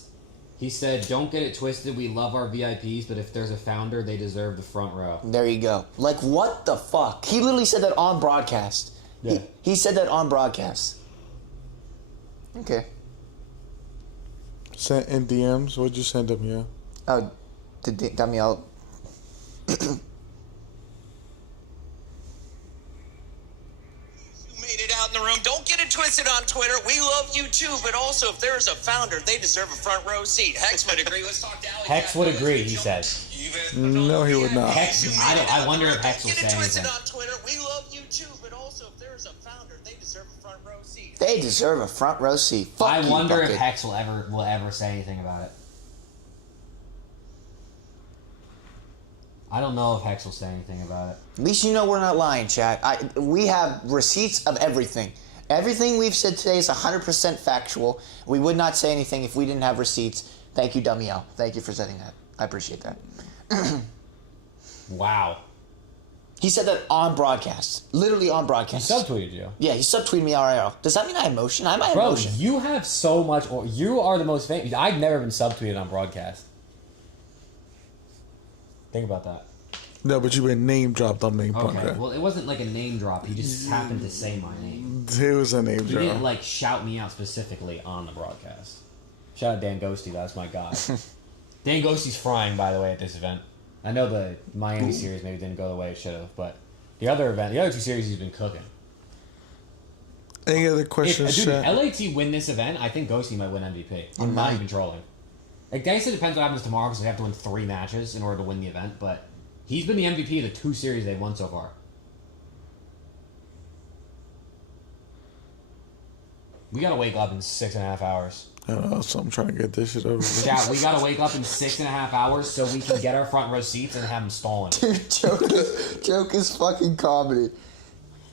He said, "Don't get it twisted. We love our VIPs, but if there's a founder, they deserve the front row." There you go. Like, what the fuck? He literally said that on broadcast. Yeah. He said that on broadcast. Okay. Sent in DMs. What'd you send them? Yeah. Oh, I mean, I'll... Made it out in the room. Don't get it twisted on Twitter. We love you too, but also if there's a founder, they deserve a front row seat. Hex would agree. Let's talk to Alex. Hex would agree, he said. No, he would not. Hex, I wonder if Hex will Don't say get it twisted anything. on Twitter. We love you too, but also if there's a founder, they deserve a front row seat. They deserve a front row seat. Fuck I you, wonder if Bucket. Hex will ever say anything about it. I don't know if Hex will say anything about it. At least you know we're not lying, chat. We have receipts of everything. Everything we've said today is 100% factual. We would not say anything if we didn't have receipts. Thank you, Dummy L. Thank you for saying that. I appreciate that. Wow. He said that on broadcast. Literally on He broadcast. subtweeted you. Yeah, he subtweeted me RIL. Does that mean I have emotion? I might have Bro, emotion. you have so much. You are the most famous. I've never been subtweeted on broadcast. Think about that. No, but you've been name dropped on name Okay, podcast. well, it wasn't like a name drop. He just happened to say my name. It was a name He drop. didn't like shout me out specifically on the broadcast. Shout out Dan Ghosty, that's my guy. Dan Ghosty's frying, by the way, at this event. I know the Miami series maybe didn't go the way it should have, but the other two series he's been cooking. Any other If questions? dude, chat? LAT win this event, I think Ghosty might win MVP. I'm not even trolling. Like, I guess it depends what happens tomorrow because they have to win 3 matches in order to win the event, but he's been the MVP of the 2 series they've won so far. We gotta wake up in 6.5 hours. I don't know, so I'm trying to get this shit over with. Yeah, we gotta wake up in 6.5 hours so we can get our front row seats and have them stolen. Dude, joke is fucking comedy.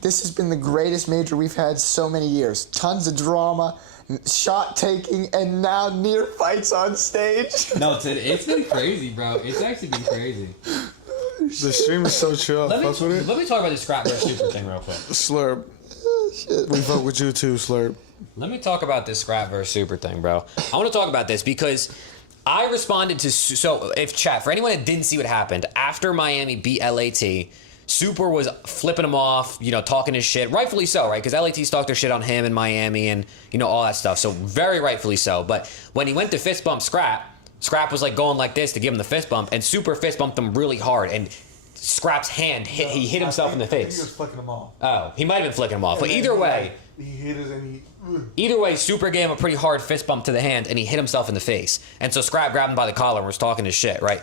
This has been the greatest major we've had so many years. Tons of drama, shot taking, and now near fights on stage. No, it's been crazy, bro. It's actually been crazy. The stream is so chill. Let Fuck with it. me talk about this scrap versus super thing real quick. Slurp. We fuck with you too, Slurp. Let me talk about this scrap versus super thing, bro. I want to talk about this because I responded to so if chat for anyone that didn't see what happened after Miami beat LAT. Super was flipping him off, talking his shit. Rightfully so, right? Because LAT talked their shit on him in Miami and, all that stuff. So very rightfully so. But when he went to fist bump Scrap, Scrap was like going like this to give him the fist bump. And Super fist bumped him really hard. And Scrap's hand, he hit himself in the face. He was flicking him off. Oh, he might have been flicking him off. But either way, He hit his and he... either way, Super gave him a pretty hard fist bump to the hand and he hit himself in the face. And so Scrap grabbed him by the collar and was talking his shit, right?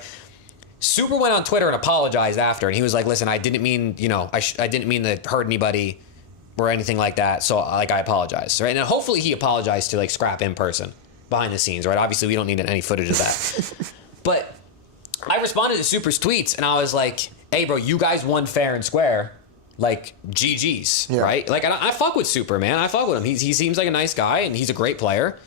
Super went on Twitter and apologized after, and he was like, "Listen, I didn't mean, I didn't mean to hurt anybody or anything like that. So, I apologize, right?" And hopefully, he apologized to Scrap in person, behind the scenes, right? Obviously, we don't need any footage of that. But I responded to Super's tweets, and I was like, "Hey, bro, you guys won fair and square, GGs, right? Like, I fuck with Super, man. I fuck with him. He seems like a nice guy, and he's a great player.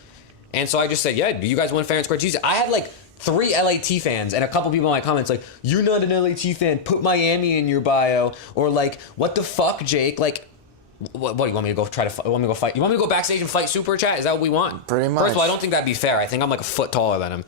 And so I just said, yeah, you guys won fair and square. Jesus, I had 3 LAT fans and a couple people in my comments you're not an LAT fan, put Miami in your bio, or what the fuck, Jake? What you want me to go try to fight? You want me to go fight? You want me to go backstage and fight Super Chat? Is that what we want? Pretty much. First of all, I don't think that'd be fair. I think I'm a foot taller than him.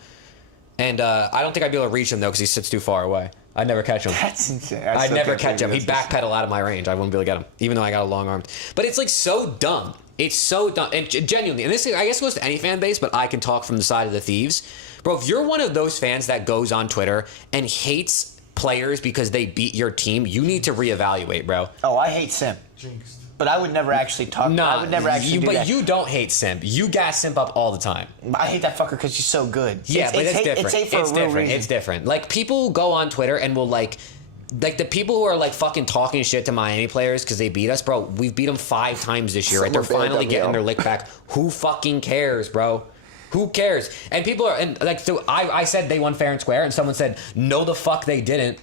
And I don't think I'd be able to reach him though because he sits too far away. I'd never catch him. That's insane. I'd never catch him. He'd backpedal out of my range. I wouldn't be able to get him, even though I got a long arm. But it's so dumb. It's so dumb. And genuinely, and this I guess goes to any fan base, but I can talk from the side of the thieves. Bro, if you're one of those fans that goes on Twitter and hates players because they beat your team, you need to reevaluate, bro. Oh, I hate Simp. Jinxed. But I would never actually talk. Nah, I would never actually do but that. you don't hate Simp. You gas Simp up all the time. I hate that fucker because she's so good. Yeah, but it's different. It's hate for a real different. reason. It's different. People go on Twitter and will the people who are fucking talking shit to Miami players because they beat us, bro. We've beat them 5 times this year, right? They're Someone finally bailed getting WL. their lick back. Who fucking cares, bro? Who cares? And people are so I said they won fair and square, and someone said no, the fuck they didn't.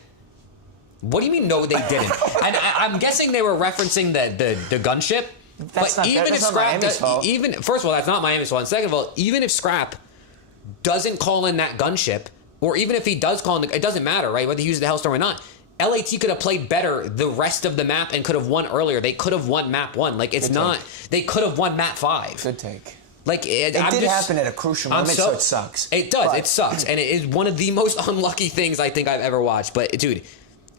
What do you mean no, they didn't? And I'm guessing they were referencing the gunship. That's but not- even that's if not Scrap, Miami's fault. first of all, that's not Miami's fault. And second of all, even if Scrap doesn't call in that gunship, or even if he does call in, it doesn't matter, right? Whether he uses the Hellstorm or not. LAT could have played better the rest of the map and could have won earlier. They could have won map 1. It's not. They could have won map 5. Good take. It did happen at a crucial moment, so it sucks. It does. But- It sucks, and it is one of the most unlucky things I think I've ever watched. But dude,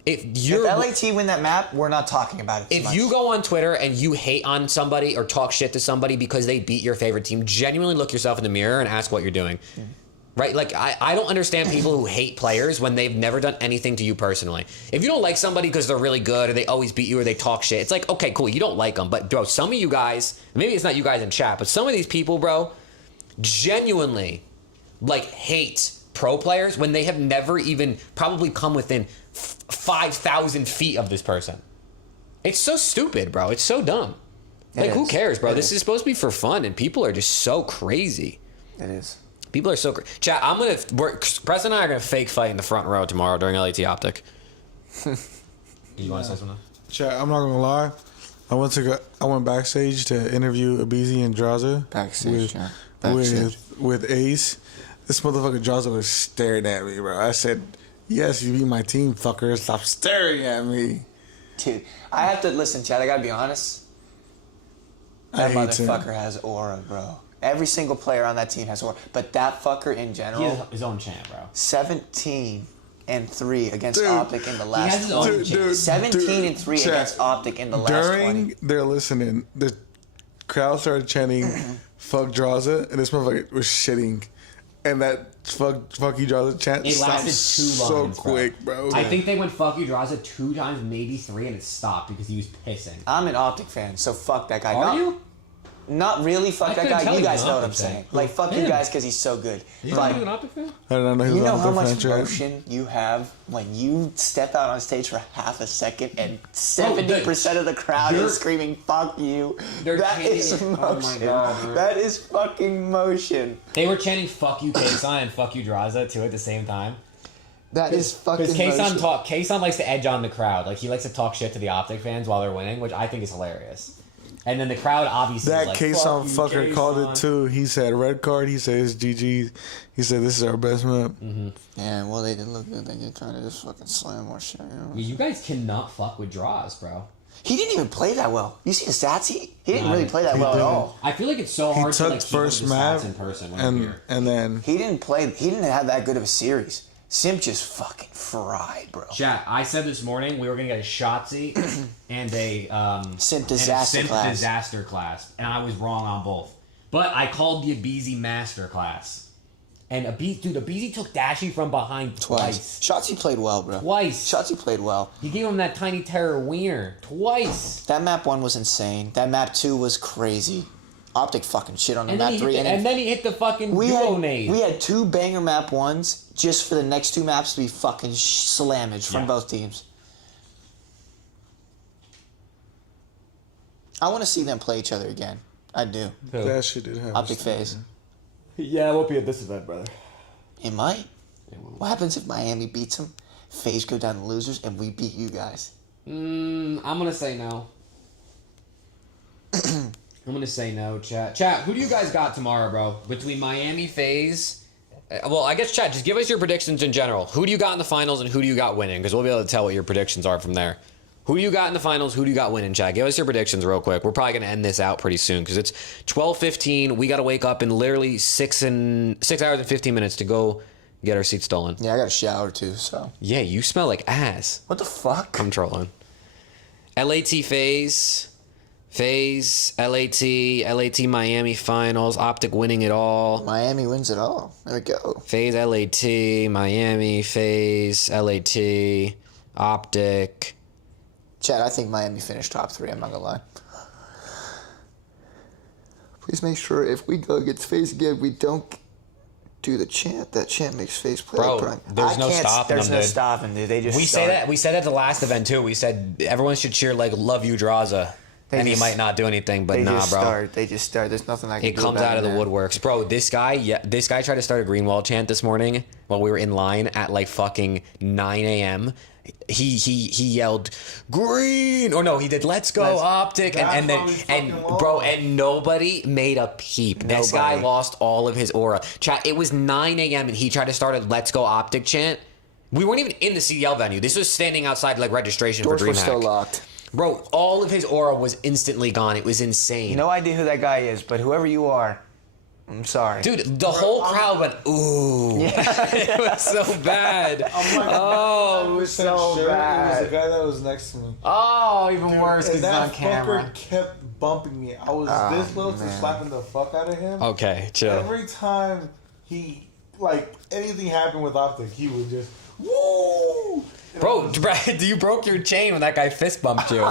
if LAT win that map, we're not talking about it too if much. you go on Twitter and you hate on somebody or talk shit to somebody because they beat your favorite team, genuinely look yourself in the mirror and ask what you're doing. Right? I don't understand people who hate players when they've never done anything to you personally. If you don't like somebody because they're really good or they always beat you or they talk shit, it's okay, cool, you don't like them. But, bro, some of you guys, maybe it's not you guys in chat, but some of these people, bro, genuinely, hate pro players when they have never even probably come within 5,000 feet of this person. It's so stupid, bro. It's so dumb. Who cares, bro? This is supposed to be for fun, and people are just so crazy. It is. People are so crazy. Chat, Preston and I are going to fake fight in the front row tomorrow during LAT Optic. Do you want to say something? Chat, I'm not gonna lie. I went backstage to interview Abizi and Draza. Backstage, yeah. Backstage. With Ace. This motherfucker Draza was staring at me, bro. I said, "Yes, you be my team, fucker. Stop staring at me." Dude, I have to listen, Chad. I gotta be honest. That motherfucker has aura, bro. Every single player on that team has aura, but that fucker in general. He has his own champ, bro. 17-3 against Dude, Optic in the last. He has his own 20. champ. 17-3 Chat, against Optic in the last 20. During their listening, the crowd started chanting "fuck Draza," and this motherfucker was shitting, and that fuck you Draza chant It stopped lasted 2 so lines, quick, bro. I think they went fuck you Draza 2 times, maybe 3, and it stopped because he was pissing. I'm an Optic fan, so fuck that guy. Are you? Not really. Fuck I that couldn't guy. tell You he guys was know an what I'm Optic fan. saying. Like fuck you Him. guys because he's so good. You But an Optic fan? I don't know. He you was know on how the much fan chat. motion you have when you step out on stage for half a second and 70% of the crowd You're- is screaming "fuck you." They're That chanting is it. motion. Oh my God, dude. That is fucking motion. They were chanting "fuck you, Kason" and "fuck you, Draza" too at the same time. That is fucking Because motion. Kason likes to edge on the crowd. Like he likes to talk shit to the Optic fans while they're winning, which I think is hilarious. And then the crowd obviously That is like, case on "Fuck you, fucker called it Kason." too. He said red card. He said it's GG. He said this is our best map. Yeah, well, they didn't look good. They just trying to just fucking slam more shit. You know? Yeah, you guys cannot fuck with draws, bro. He didn't even play that well. You see the stats? He didn't Nah, really play that well at didn't. all. I feel like it's so He hard to took like keep first up with the map stats in person when I'm here. and then He didn't play. He didn't have that good of a series. Simp just fucking fried, bro. Chat, I said this morning we were gonna get a Shotzi and a Simp and a disaster Simp class. disaster class, and I was wrong on both. But I called the Abizi master class, and Abizi took Dashy from behind twice. Shotzi played well, bro. Twice. Shotzi played well. He gave him that tiny terror wiener twice. That map 1 was insane. That map 2 was crazy. Optic fucking shit on the And map then, 3. and then he hit the fucking duo nade. we had 2 banger map 1s just for the next 2 maps to be fucking slammage from Yeah. both teams. I want to see them play each other again. I do. that shit did happen. Optic phase. Yeah, it won't be at this event, brother. It might. What happens if Miami beats them? FaZe go down to losers and we beat you guys. I'm gonna say no. I'm gonna say no, chat. Chat, who do you guys got tomorrow, bro? Between Miami FaZe. Well, I guess chat. Just give us your predictions in general. Who do you got in the finals and who do you got winning? Because we'll be able to tell what your predictions are from there. Who do you got in the finals? Who do you got winning, chat? Give us your predictions real quick. We're probably gonna end this out pretty soon because it's 12:15. We gotta wake up in literally 6 hours and 15 minutes to go get our seats stolen. Yeah, I got a shower too, so. Yeah, you smell like ass. What the fuck? I'm trolling. LAT FaZe, LAT Miami finals, Optic winning it all. Miami wins it all. There we go. FaZe, LAT, Miami, FaZe, LAT, Optic. Chad, I think Miami finished top 3, I'm not gonna lie. Please make sure if we go against FaZe again, we don't do the chant. That chant makes FaZe play. Bro, Brian. there's no stopping There's them, no dude. stopping, dude. They just We say that. We said at the last event too. We said everyone should cheer like "Love You, Draza," and he just- might not do anything, but They nah, just bro. start. They just start. There's nothing I can It do comes about out of the it, man. woodworks, bro. This guy tried to start a Greenwall chant this morning while we were in line at like fucking 9 a.m. He yelled green, or no, he did let's go Optic, and then That's why we and fucking bro, lost. and nobody made a peep. This guy Nobody. lost all of his aura. Chat. It was 9 a.m. and he tried to start a let's go Optic chant. We weren't even in the CDL venue. This was standing outside like registration Doors for were DreamHack. still locked. Bro, all of his aura was instantly gone. It was insane. No idea who that guy is, but whoever you are, I'm sorry. Dude, the whole crowd went, ooh. It was so bad. Oh, it was so It bad. was the guy that was next to me. Oh, even worse because And it's on that camera. fucker kept bumping me. I was this close to slapping the fuck out of him. Okay, chill. Every time he, like, anything happened with Optic, he would just, woo! Bro, you broke your chain when that guy fist bumped you.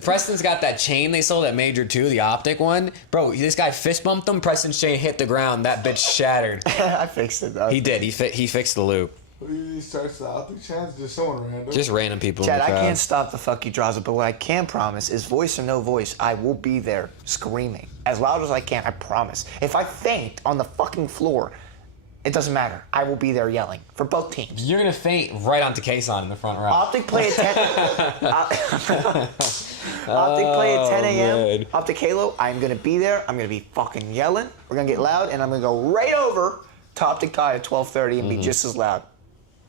Preston's got that chain they sold at Major 2, the Optic one. Bro, this guy fist bumped him. Preston's chain hit the ground. That bitch shattered. I fixed it though. He did. He fixed the loop. He starts the Optic chance, just someone random. Just random people Chad, in the I crowd. can't stop the fuck you draws it, but what I can promise is voice or no voice, I will be there screaming as loud as I can. I promise. If I faint on the fucking floor, It doesn't matter. I will be there yelling for both teams. You're gonna faint right onto Kason in the front row. Optic play at 10. Optic play at 10 a.m. man. Optic Halo. I'm gonna be there. I'm gonna be fucking yelling. We're gonna get loud, and I'm gonna go right over to Optic Tie at 12:30 and be just as loud,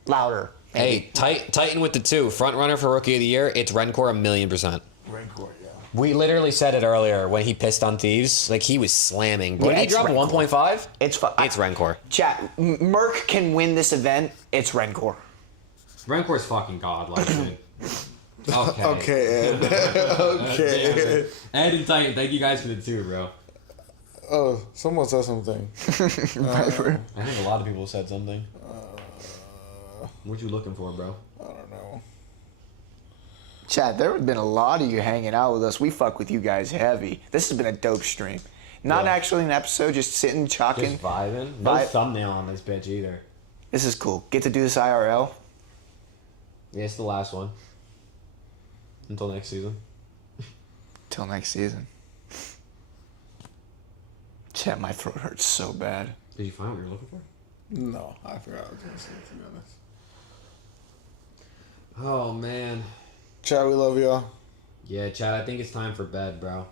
louder. Hey, Titan with the 2. Front runner for Rookie of the Year. It's Rencor 1,000,000%. Rancor, yeah. We literally said it earlier when he pissed on Thieves. Like, he was slamming. When Yeah, did he it's drop Rencor. 1.5? It's fun. It's Rencor. Chat. Merc can win this event. It's Rencor. Rencor's fucking godlike, dude. Okay. Okay, Ed. Okay. Damn it. Ed and Titan, thank you guys for the 2, bro. Oh, someone said something. I think a lot of people said something. What you looking for, bro? I don't know. Chat, there have been a lot of you hanging out with us. We fuck with you guys heavy. This has been a dope stream. Not actually an episode, just sitting, chalking. Just vibing. No thumbnail on this bitch either. This is cool. Get to do this IRL. Yeah, it's the last one. Until next season. Till next season. Chat, my throat hurts so bad. Did you find what you were looking for? No, I forgot what I was going to say, to be honest. Oh, man. Chat, we love y'all. Yeah, Chad, I think it's time for bed, bro.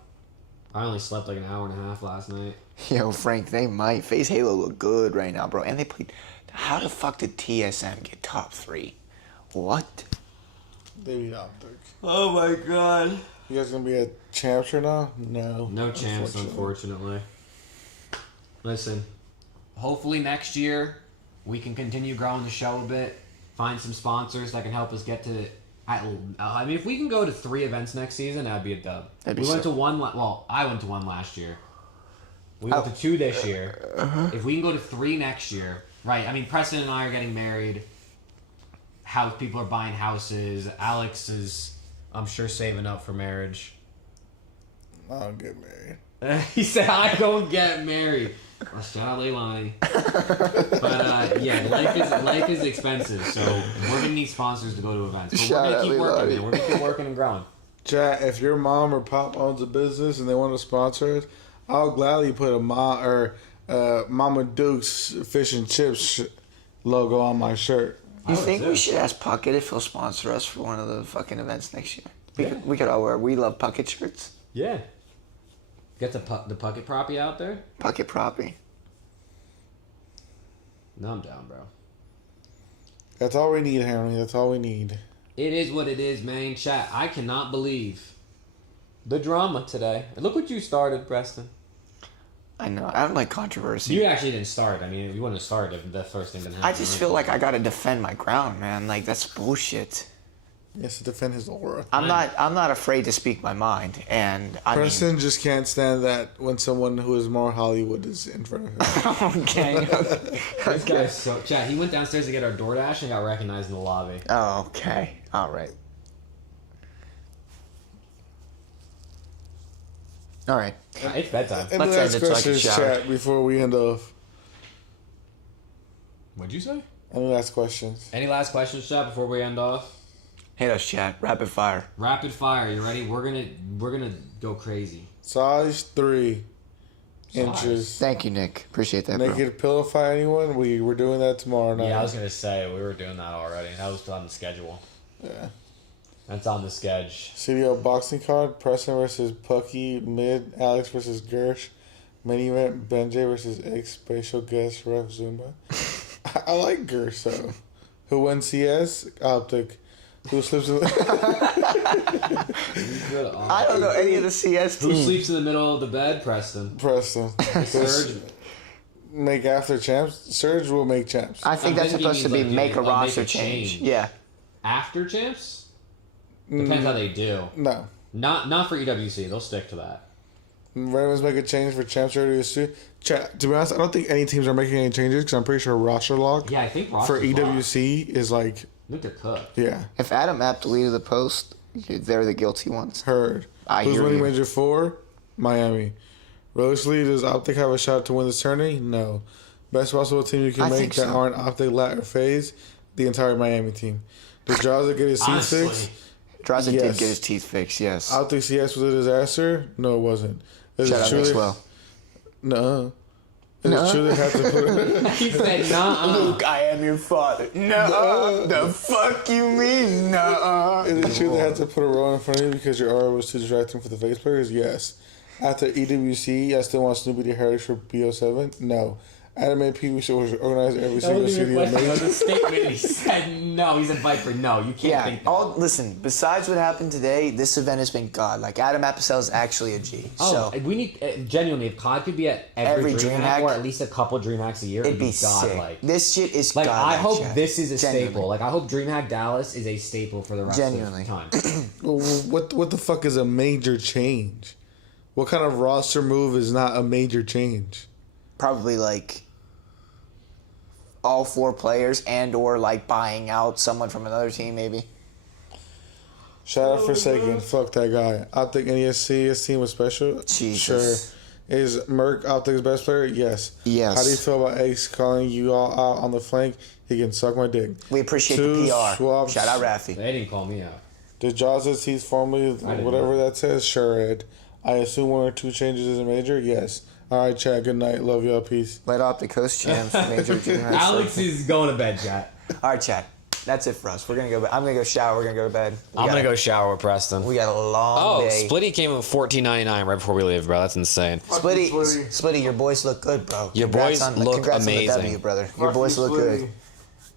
I only slept like an hour and a half last night. Yo, Frank, they might. Face Halo look good right now, bro. And they played. How the fuck did TSM get top 3? What? They beat Optic. Oh my god. You guys gonna be a champs right now? No. No chance, unfortunately. Listen, hopefully next year we can continue growing the show a bit, find some sponsors that can help us get to. I mean, if we can go to 3 events next season, that'd be a dub. That'd be We went sick. to one. Well, I went to one last year. We went to 2 this year. If we can go to 3 next year, right? I mean, Preston and I are getting married. House people are buying houses. Alex is, I'm sure, saving up for marriage. I don't get married. He said, "I go get married." Well, shout out Leilani. But yeah, life is expensive, so we're gonna need sponsors to go to events. But Shout we're gonna out keep working, Leilani. man. We're gonna keep working and growing. Chat, if your mom or pop owns a business and they want to sponsor us, I'll gladly put a Mama Duke's fish and chips logo on my shirt. You think we should ask Puckett if he'll sponsor us for one of the fucking events next year? We could all wear We Love Puckett shirts. Yeah. Get the Puckett Proppy out there. Puckett Proppy. No, I'm down, bro. That's all we need, Henry. That's all we need. It is what it is, man. Chat, I cannot believe the drama today. And look what you started, Preston. I know. I don't like controversy. You actually didn't start. I mean, you wouldn't have started if the first thing didn't happen. I just feel like I gotta defend my ground, man. Like, that's bullshit. He has to defend his aura. I'm not afraid to speak my mind, and I mean, Preston just can't stand that when someone who is more Hollywood is in front of him. okay. This guy's so chat. He went downstairs to get our DoorDash and got recognized in the lobby. Oh, okay. All right. All right. It's bedtime. And Let's the end next it so I question can is shower. chat before we end off. What'd you say? Any last questions? Any last questions, chat, before we end off? Hit us, chat. Rapid fire. Rapid fire. You ready? We're gonna go crazy. Size 3 inches. Thank you, Nick. Appreciate that, bro. Naked pillow fight anyone? We're doing that tomorrow night. Yeah, I was gonna say we were doing that already. That was on the schedule. Yeah. That's on the sketch. CDL boxing card, Preston versus Pucky, mid, Alex versus Gersh, main event, Benjay versus X, special guest, Ref Zumba. I like Gersh, though. Who wins CS? Optic. Who slips in I don't know any of the CS Who teams. sleeps in the middle of the bed? Preston. Preston. Surge. Make after champs? Surge will make champs. I think I'm that's thinking supposed to he be means make a like roster make a change. change. Yeah. After champs? Depends how they do. No. Not for EWC. They'll stick to that. Ravens make a change for champs already. To be honest, I don't think any teams are making any changes because I'm pretty sure roster lock Yeah, I think for roster's locked. EWC is like, I think they're cooked. yeah, If Adam App deleted the post, they're the guilty ones. heard. I Who's hear winning you. Major 4? Miami. Realistically, does Optic have a shot to win this tourney? No. Best possible team you can I make think that so. aren't Optic lat or phase? The entire Miami team. Did Draza get his seat Honestly. fixed? Draza Yes. did get his teeth fixed, yes. Optic CS was a disaster? No, it wasn't. Is Shout it out truly? Maxwell. No. Is it true they have to put? He said, nah. Luke, I am your father. No, the fuck you mean, no? Is it true they had to put a row in front of you because your aura was too distracting for the face players? Yes. After EWC, I still want Snoopy the Heritage for BO7? No. Anime P, we should organize every single CDL That was match. a statement. He said no. He said Viper. No, you can't Yeah, think that. listen, besides what happened today, this event has been God. Like, Adam Apicel is actually a G. Oh, So, we need genuinely if COD could be at every Every DreamHack DreamHack, or at least a couple DreamHacks a year, it'd be sick. godlike. This shit is Like godlike. I hope Chad. this is a Genuinely. staple. Like I hope DreamHack Dallas is a staple for the rest Genuinely. of time. Well, what the fuck is a major change? What kind of roster move is not a major change? Probably, like, all 4 players and or, like, buying out someone from another team, maybe. Shout out Forsaken. Fuck that guy. Optic NESC, his team was special. Jesus. Sure. Is Merc Optic's best player? Yes. Yes. How do you feel about Ace calling you all out on the flank? He can suck my dick. We appreciate Two the PR. swaps. Shout out Rafi. They didn't call me out. Did Jaws' teeth formally didn't whatever know. that says? Sure, Ed. I assume 1 or 2 changes is a major? Yes. Alright, Chad. Good night. Love y'all. Peace. Let Optic host champs. Major junior. Alex is going to bed, chat. All right, Chad. That's it for us. We're gonna go. I'm gonna go shower. We're gonna go to bed. I'm gonna go shower with Preston. We got a long Oh, day. Splitty came at $14.99 right before we leave, bro. That's insane. Splitty, your boys look good, bro. Your Congrats boys look congrats amazing. On the W, brother. Your boys look good.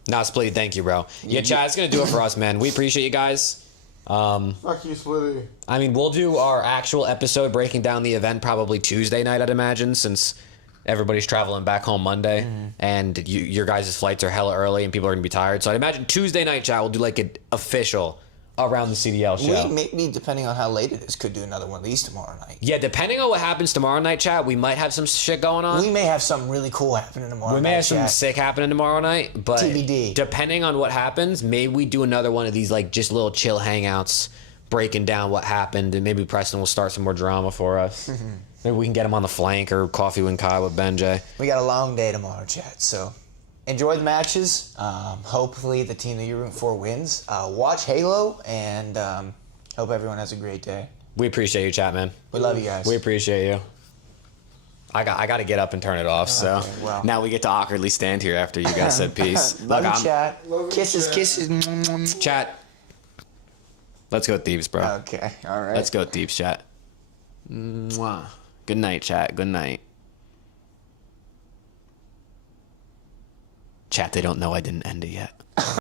Nah, Splitty, thank you, bro. Yeah, Chad, it's gonna do it for us, man. We appreciate you guys. Fuck you, Splitty. I mean, we'll do our actual episode breaking down the event probably Tuesday night, I'd imagine, since everybody's traveling back home Monday, and your guys' flights are hella early, and people are gonna be tired. So I'd imagine Tuesday night, chat, we'll do like an official around the CDL show. We maybe, depending on how late it is, could do another one of these tomorrow night. Yeah, depending on what happens tomorrow night, chat, we might have some shit going on. We may have something really cool happening tomorrow. We may night, have some chat. sick happening tomorrow night, but TBD. depending on what happens, maybe we do another one of these like just little chill hangouts, breaking down what happened, and maybe Preston will start some more drama for us. Maybe we can get him on the flank or Coffee with Kai with Benjay. We got a long day tomorrow, chat. So enjoy the matches. Hopefully the team that you're rooting for wins. Watch Halo, and hope everyone has a great day. We appreciate you, chat, man. We love you guys. We appreciate you. I got to get up and turn it off, so Okay, well. now we get to awkwardly stand here after you guys said peace. Love you, I'm- chat. Kisses, kisses. Chat. Let's go Thieves, bro. Okay, all right. Let's go Thieves, chat. Mwah. Good night, chat. Good night. Chat, they don't know I didn't end it yet.